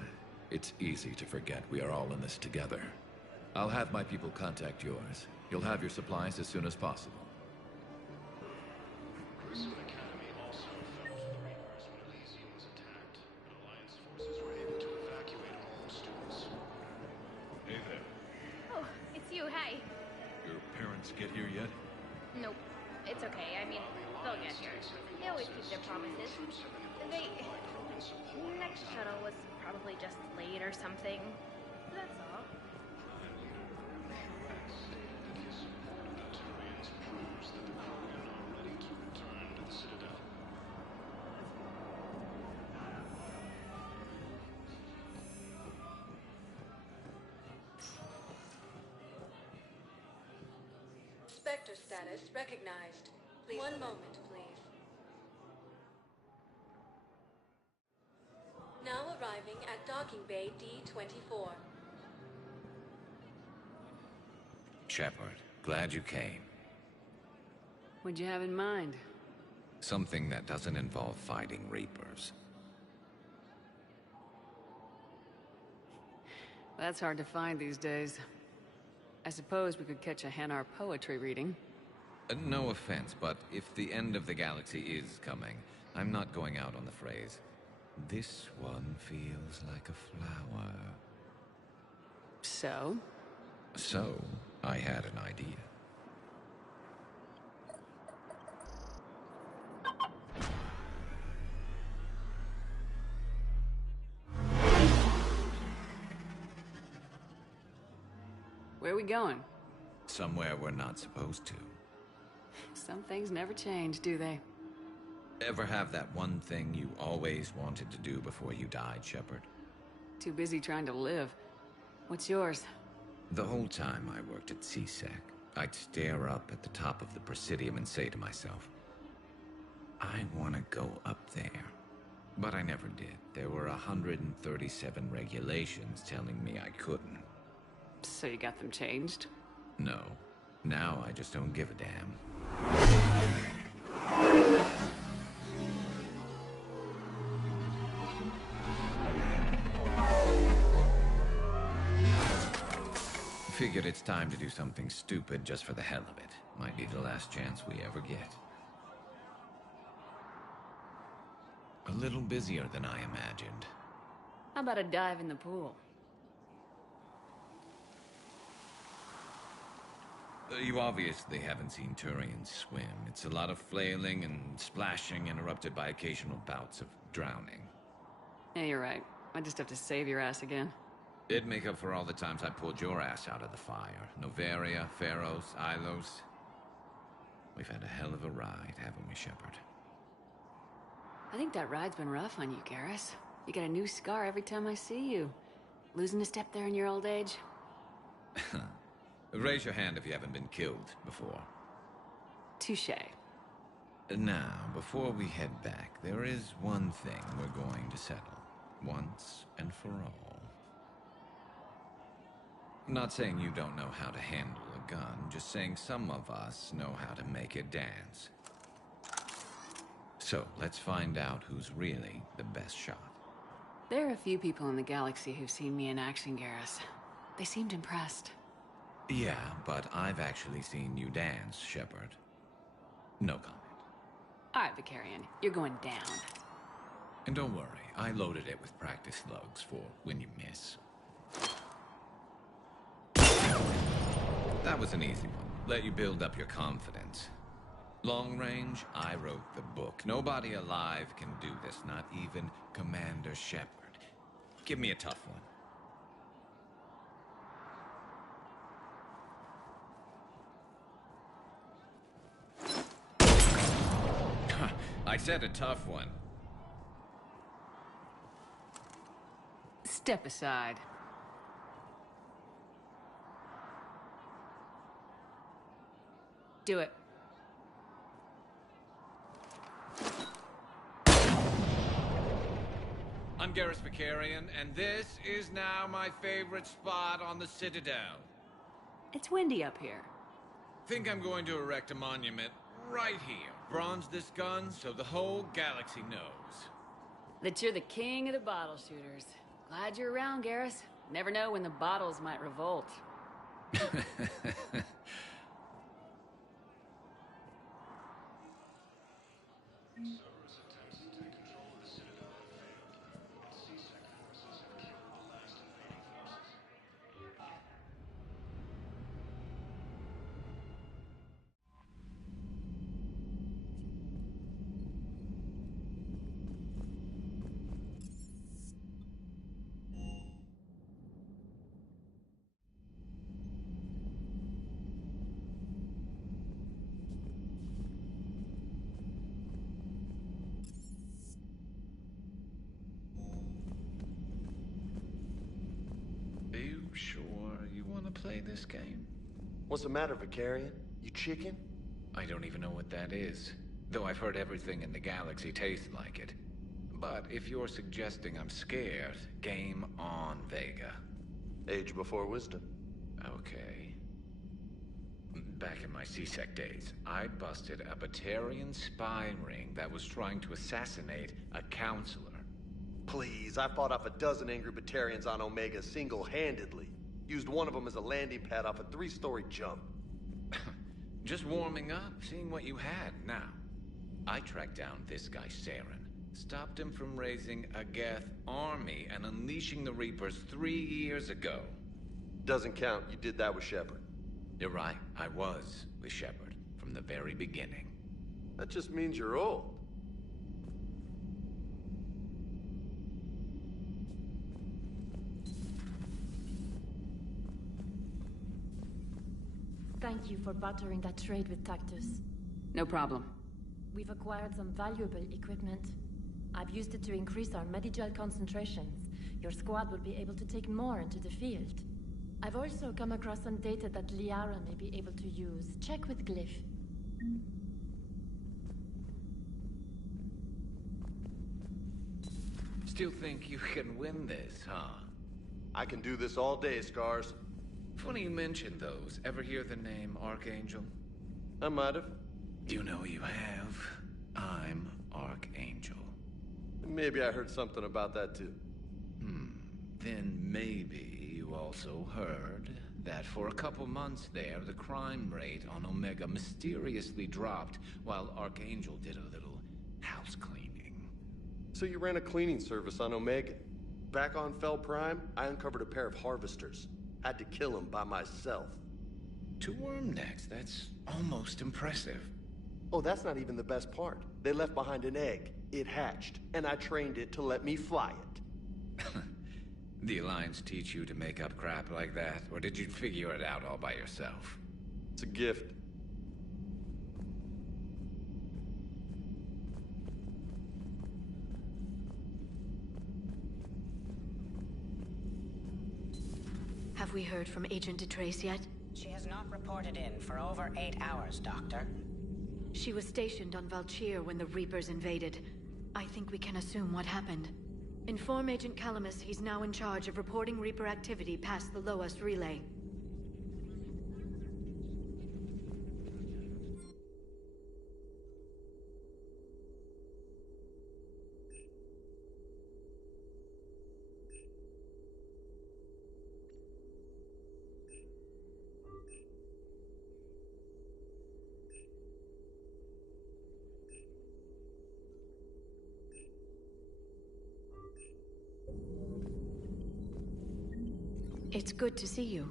it's easy to forget we are all in this together. I'll have my people contact yours. You'll have your supplies as soon as possible. Crucible Academy also fell to the Reapers when Elysium was attacked, but Alliance forces were able to evacuate all students. Hey there. Oh, it's you, hey. Your parents get here yet? Nope. It's okay, I mean, they'll get here. They always keep their promises. Next shuttle was probably just late or something. That's all. Spectre status recognized. Please. One moment, please. Now arriving at docking bay D-24. Shepard, glad you came. What'd you have in mind? Something that doesn't involve fighting Reapers. That's hard to find these days. I suppose we could catch a Hanar poetry reading. No offense, but if the end of the galaxy is coming, I'm not going out on the phrase, "This one feels like a flower." So? So, I had an idea. Where are we going? Somewhere we're not supposed to. Some things never change, do they? Ever have that one thing you always wanted to do before you died, Shepard? Too busy trying to live. What's yours? The whole time I worked at CSEC, I'd stare up at the top of the Presidium and say to myself, I want to go up there. But I never did. There were 137 regulations telling me I couldn't. So you got them changed? No. Now I just don't give a damn. Figured it's time to do something stupid just for the hell of it. Might be the last chance we ever get. A little busier than I imagined. How about a dive in the pool? You obviously haven't seen Turians swim. It's a lot of flailing and splashing, interrupted by occasional bouts of drowning. Yeah, you're right. I just have to save your ass again. It'd make up for all the times I pulled your ass out of the fire. Noveria, Pharos, Ilos. We've had a hell of a ride, haven't we, Shepard? I think that ride's been rough on you, Garrus. You get a new scar every time I see you. Losing a step there in your old age? Raise your hand if you haven't been killed before. Touché. Now, before we head back, there is one thing we're going to settle. Once and for all. I'm not saying you don't know how to handle a gun, just saying some of us know how to make it dance. So, let's find out who's really the best shot. There are a few people in the galaxy who've seen me in action, Garrus. They seemed impressed. Yeah, but I've actually seen you dance, Shepard. No comment. All right, Vicarian, you're going down. And don't worry, I loaded it with practice slugs for when you miss. That was an easy one. Let you build up your confidence. Long range, I wrote the book. Nobody alive can do this, not even Commander Shepard. Give me a tough one. I said a tough one. Step aside. Do it. I'm Garrus Vicarian, and this is now my favorite spot on the Citadel. It's windy up here. Think I'm going to erect a monument right here. Bronze this gun so the whole galaxy knows. That you're the king of the bottle shooters. Glad you're around, Garrus. Never know when the bottles might revolt. Cerberus attempts to take control of the Citadel have failed. C-Sec forces have killed the last invading forces. Are you sure you want to play this game? What's the matter, Vicarian? You chicken? I don't even know what that is. Though I've heard everything in the galaxy tastes like it. But if you're suggesting I'm scared, game on, Vega. Age before wisdom. Okay. Back in my C-Sec days, I busted a Batarian spy ring that was trying to assassinate a counselor. Please, I fought off a dozen angry Batarians on Omega single-handedly. Used one of them as a landing pad off a 3-story jump. Just warming up, seeing what you had. Now, I tracked down this guy, Saren. Stopped him from raising a Geth army and unleashing the Reapers 3 years ago. Doesn't count. You did that with Shepard. You're right. I was with Shepard from the very beginning. That just means you're old. Thank you for bartering that trade with Tactus. No problem. We've acquired some valuable equipment. I've used it to increase our Medigel concentrations. Your squad will be able to take more into the field. I've also come across some data that Liara may be able to use. Check with Glyph. Still think you can win this, huh? I can do this all day, Scars. Funny you mentioned those. Ever hear the name Archangel? I might have. You know you have. I'm Archangel. Maybe I heard something about that too. Then maybe you also heard that for a couple months there, the crime rate on Omega mysteriously dropped while Archangel did a little house cleaning. So you ran a cleaning service on Omega. Back on Fel Prime, I uncovered a pair of harvesters. Had to kill them by myself. 2 worm necks, that's almost impressive. Oh, that's not even the best part. They left behind an egg. It hatched, and I trained it to let me fly it. The Alliance teach you to make up crap like that, or did you figure it out all by yourself? It's a gift. Have we heard from Agent DeTrace yet? She has not reported in for over 8 hours, Doctor. She was stationed on Valchir when the Reapers invaded. I think we can assume what happened. Inform Agent Calamus he's now in charge of reporting Reaper activity past the Loas relay. It's good to see you.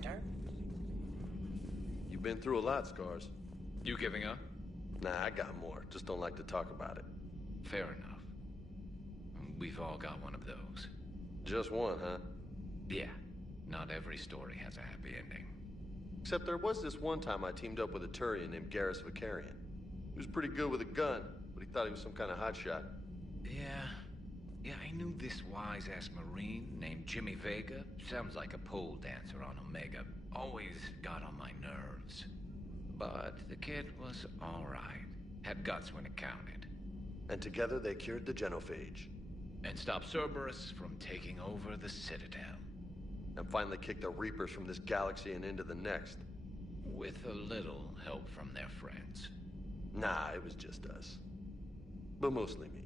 Commander. You've been through a lot, Scars. You giving up? Nah, I got more. Just don't like to talk about it. Fair enough. We've all got one of those. Just one, huh? Yeah. Not every story has a happy ending. Except there was this one time I teamed up with a Turian named Garrus Vicarian. He was pretty good with a gun, but he thought he was some kind of hotshot. Yeah, I knew this wise-ass Marine named Jimmy Vega. Sounds like a pole dancer on Omega. Always got on my nerves. But the kid was alright. Had guts when it counted. And together they cured the genophage. And stopped Cerberus from taking over the Citadel. And finally kicked the Reapers from this galaxy and into the next. With a little help from their friends. Nah, it was just us. But mostly me.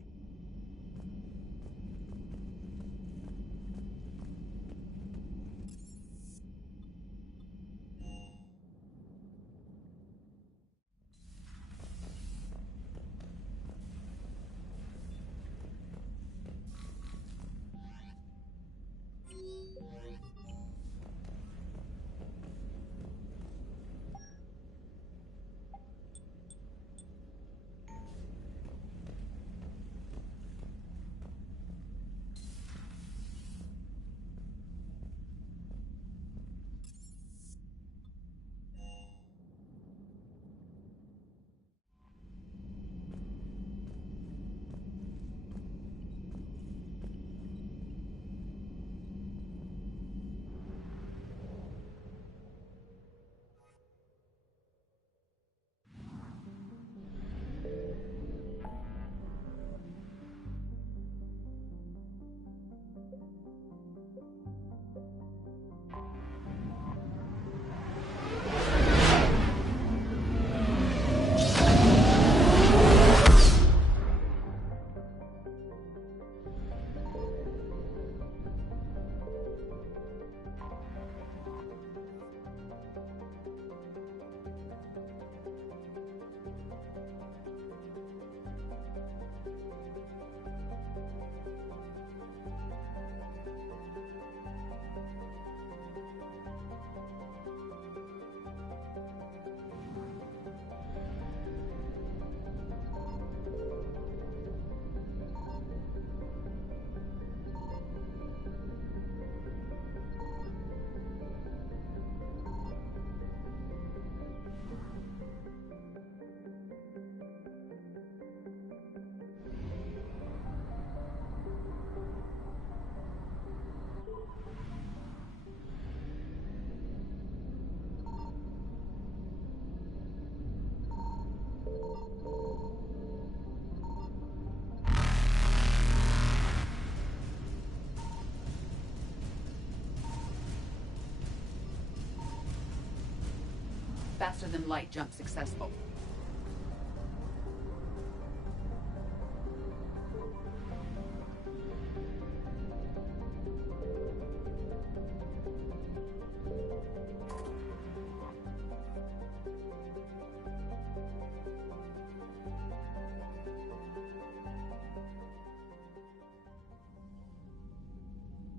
Faster than light jump successful.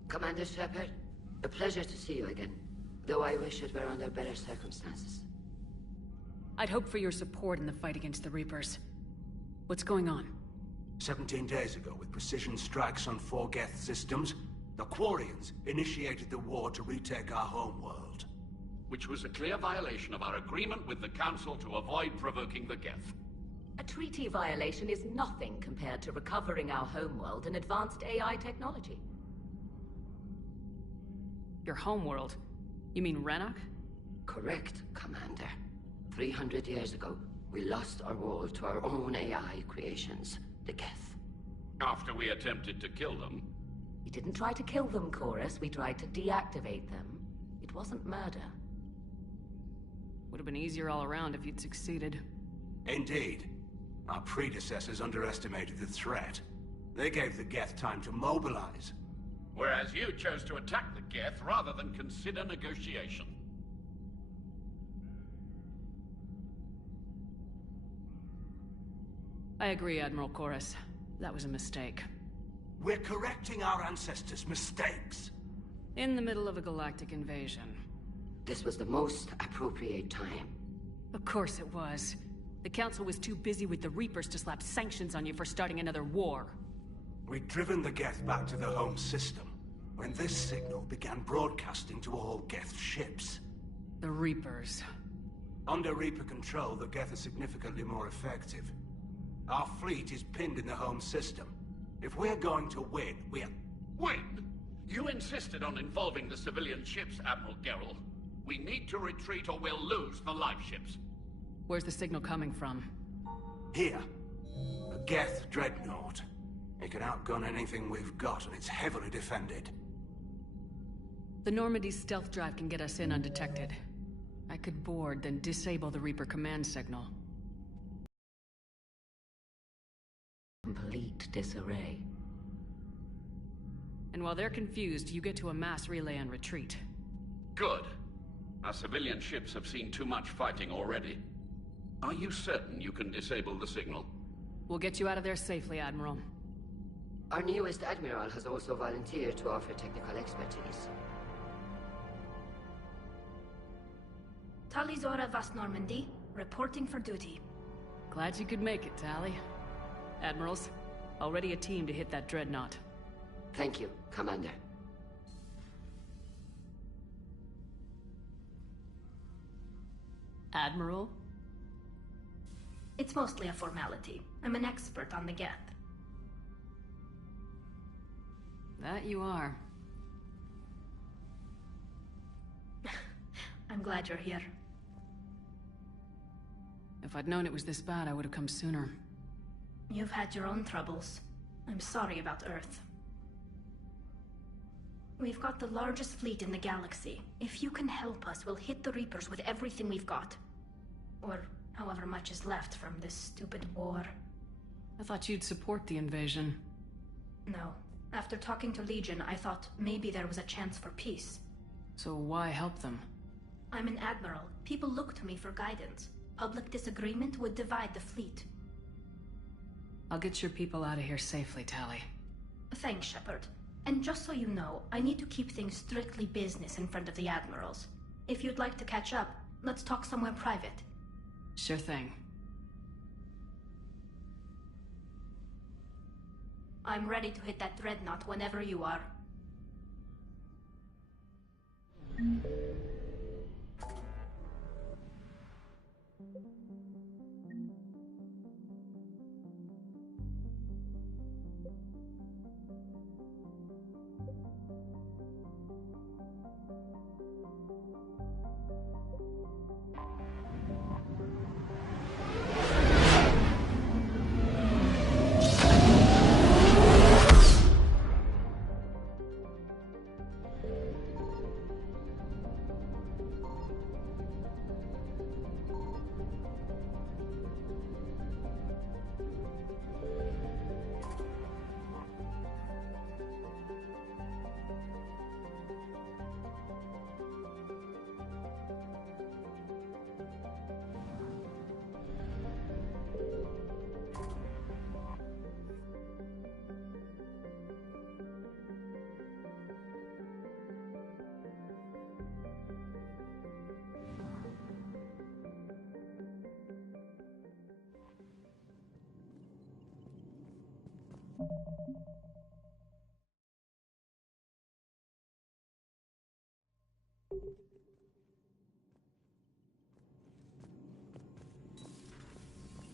Commander Shepard, a pleasure to see you again, though I wish it were under better circumstances. I'd hoped for your support in the fight against the Reapers. What's going on? 17 days ago, with precision strikes on 4 Geth systems, the Quarians initiated the war to retake our homeworld. Which was a clear violation of our agreement with the Council to avoid provoking the Geth. A treaty violation is nothing compared to recovering our homeworld and advanced AI technology. Your homeworld? You mean Rannoch? Correct, Commander. 300 years ago, we lost our world to our own AI creations, the Geth. After we attempted to kill them. We didn't try to kill them, Chorus. We tried to deactivate them. It wasn't murder. Would have been easier all around if you'd succeeded. Indeed. Our predecessors underestimated the threat. They gave the Geth time to mobilize. Whereas you chose to attack the Geth rather than consider negotiation. I agree, Admiral Chorus. That was a mistake. We're correcting our ancestors' mistakes. In the middle of a galactic invasion. This was the most appropriate time. Of course it was. The Council was too busy with the Reapers to slap sanctions on you for starting another war. We'd driven the Geth back to the home system when this signal began broadcasting to all Geth ships. The Reapers. Under Reaper control, the Geth are significantly more effective. Our fleet is pinned in the home system. If we're going to win, we're... Win? You insisted on involving the civilian ships, Admiral Gerrel. We need to retreat or we'll lose the live ships. Where's the signal coming from? Here. A Geth dreadnought. It can outgun anything we've got, and it's heavily defended. The Normandy's stealth drive can get us in undetected. I could board, then disable the Reaper command signal. Complete disarray. And while they're confused, you get to a mass relay and retreat. Good. Our civilian ships have seen too much fighting already. Are you certain you can disable the signal? We'll get you out of there safely, Admiral. Our newest Admiral has also volunteered to offer technical expertise. Talizora Vast Normandy, reporting for duty. Glad you could make it, Tally. Admirals, already a team to hit that dreadnought. Thank you, Commander. Admiral? It's mostly a formality. I'm an expert on the Geth. That you are. I'm glad you're here. If I'd known it was this bad, I would have come sooner. You've had your own troubles. I'm sorry about Earth. We've got the largest fleet in the galaxy. If you can help us, we'll hit the Reapers with everything we've got. Or however much is left from this stupid war. I thought you'd support the invasion. No. After talking to Legion, I thought maybe there was a chance for peace. So why help them? I'm an Admiral. People look to me for guidance. Public disagreement would divide the fleet. I'll get your people out of here safely, Tally. Thanks, Shepard. And just so you know, I need to keep things strictly business in front of the Admirals. If you'd like to catch up, let's talk somewhere private. Sure thing. I'm ready to hit that dreadnought whenever you are.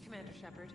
Commander Shepard.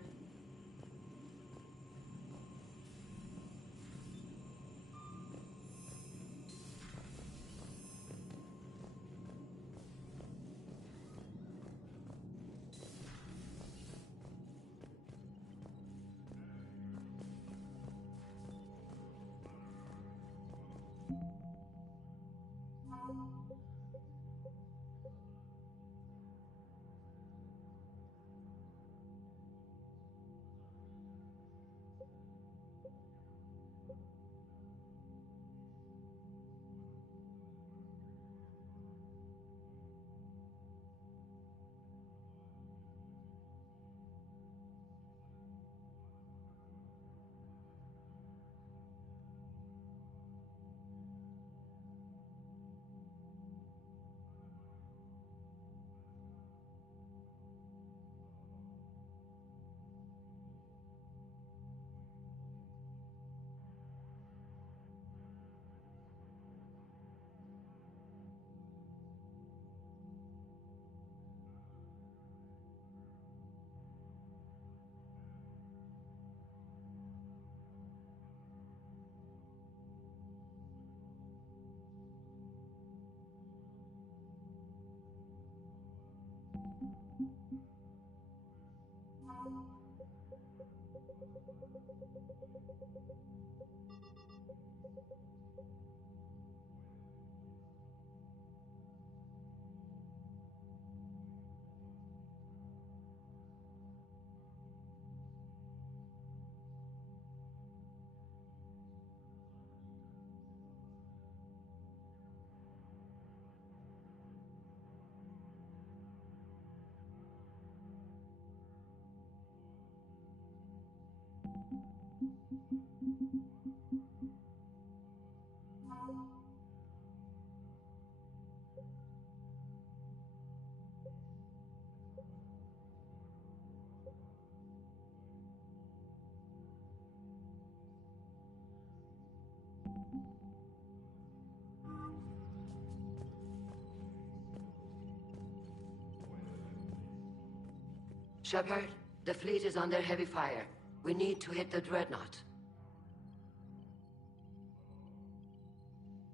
Shepard, the fleet is under heavy fire. We need to hit the dreadnought.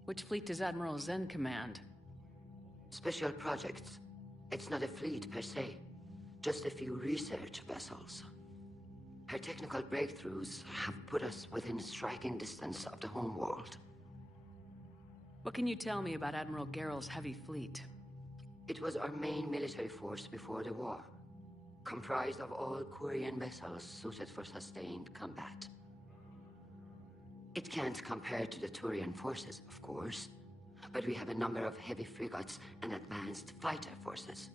Which fleet does Admiral Zen command? Special projects. It's not a fleet per se, just a few research vessels. Her technical breakthroughs have put us within striking distance of the homeworld. What can you tell me about Admiral Geral's heavy fleet? It was our main military force before the war, comprised of all Quarian vessels suited for sustained combat. It can't compare to the Turian forces, of course, but we have a number of heavy frigates and advanced fighter forces.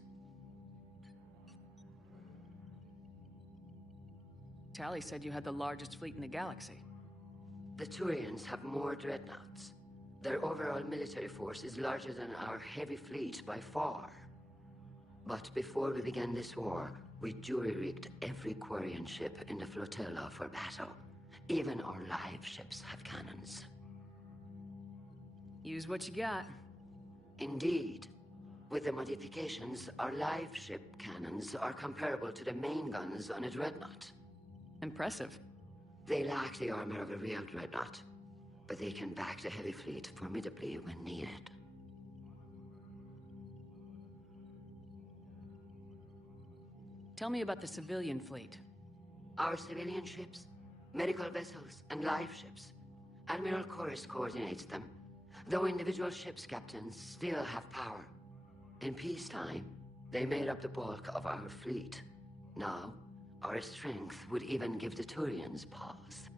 Tali said you had the largest fleet in the galaxy. The Turians have more dreadnoughts. Their overall military force is larger than our heavy fleet by far. But before we began this war, we jury-rigged every Quarian ship in the flotilla for battle. Even our live ships have cannons. Use what you got. Indeed. With the modifications, our live ship cannons are comparable to the main guns on a dreadnought. Impressive. They lack the armor of a real dreadnought, but they can back the heavy fleet formidably when needed. Tell me about the civilian fleet. Our civilian ships, medical vessels, and live ships. Admiral Chorus coordinates them, though individual ships' captains still have power. In peacetime, they made up the bulk of our fleet. Now, our strength would even give the Turians pause.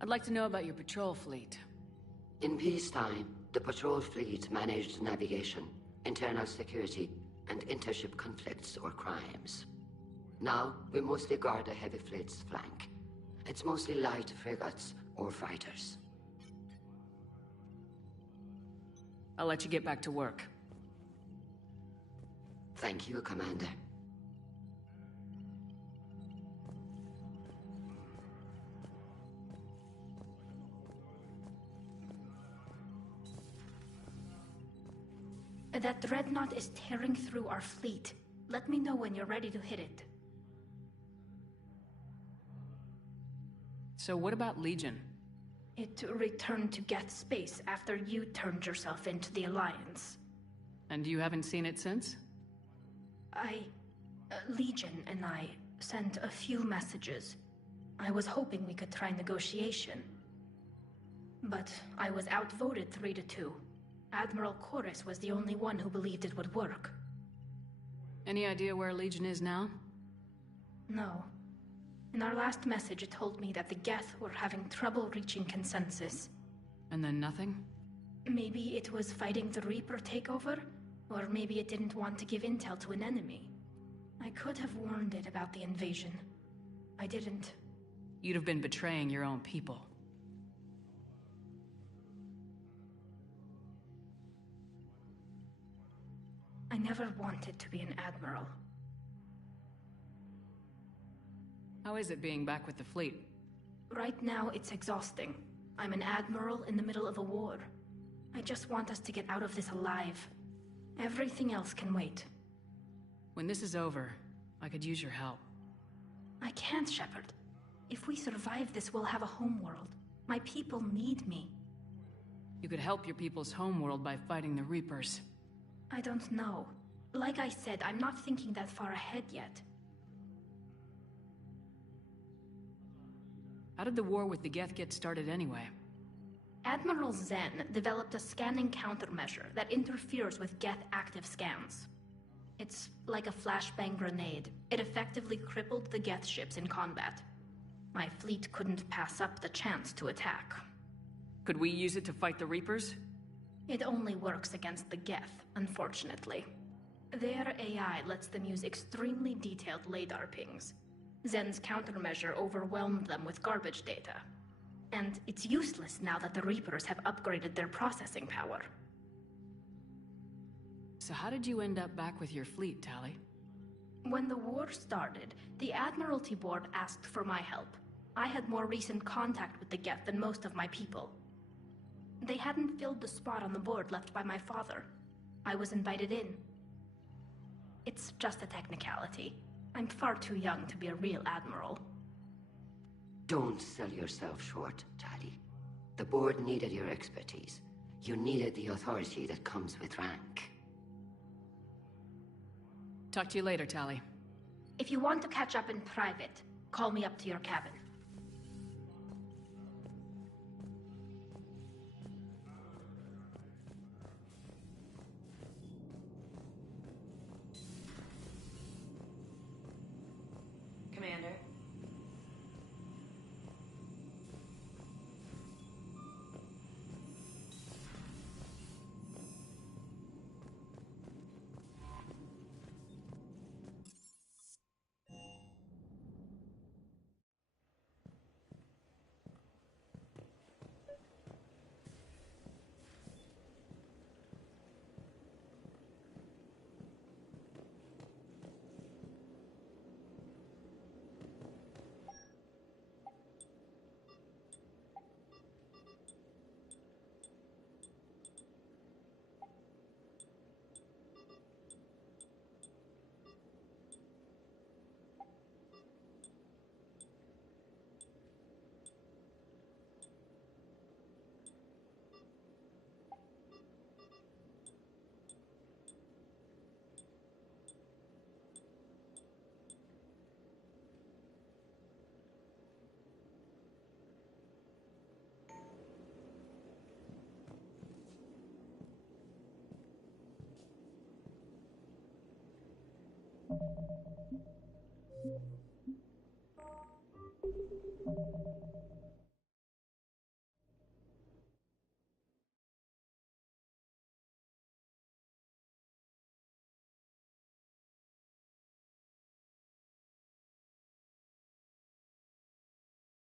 I'd like to know about your patrol fleet. In peacetime, the patrol fleet managed navigation, internal security, and intership conflicts or crimes. Now, we mostly guard the heavy fleet's flank. It's mostly light frigates or fighters. I'll let you get back to work. Thank you, Commander. That dreadnought is tearing through our fleet. Let me know when you're ready to hit it. So what about Legion? It returned to Geth space after you turned yourself into the Alliance. And you haven't seen it since? Legion and I sent a few messages. I was hoping we could try negotiation. But I was outvoted 3-2. Admiral Chorus was the only one who believed it would work. Any idea where Legion is now? No. In our last message, it told me that the Geth were having trouble reaching consensus. And then nothing? Maybe it was fighting the Reaper takeover, or maybe it didn't want to give intel to an enemy. I could have warned it about the invasion. I didn't. You'd have been betraying your own people. I never wanted to be an Admiral. How is it being back with the fleet? Right now, it's exhausting. I'm an Admiral in the middle of a war. I just want us to get out of this alive. Everything else can wait. When this is over, I could use your help. I can't, Shepard. If we survive this, we'll have a homeworld. My people need me. You could help your people's homeworld by fighting the Reapers. I don't know. Like I said, I'm not thinking that far ahead yet. How did the war with the Geth get started anyway? Admiral Zen developed a scanning countermeasure that interferes with Geth active scans. It's like a flashbang grenade. It effectively crippled the Geth ships in combat. My fleet couldn't pass up the chance to attack. Could we use it to fight the Reapers? It only works against the Geth, unfortunately. Their AI lets them use extremely detailed LADAR pings. Zen's countermeasure overwhelmed them with garbage data. And it's useless now that the Reapers have upgraded their processing power. So how did you end up back with your fleet, Tali? When the war started, the Admiralty Board asked for my help. I had more recent contact with the Geth than most of my people. They hadn't filled the spot on the board left by my father. I was invited in. It's just a technicality. I'm far too young to be a real admiral. Don't sell yourself short, Tali. The board needed your expertise. You needed the authority that comes with rank. Talk to you later, Tali. If you want to catch up in private, call me up to your cabin. Commander.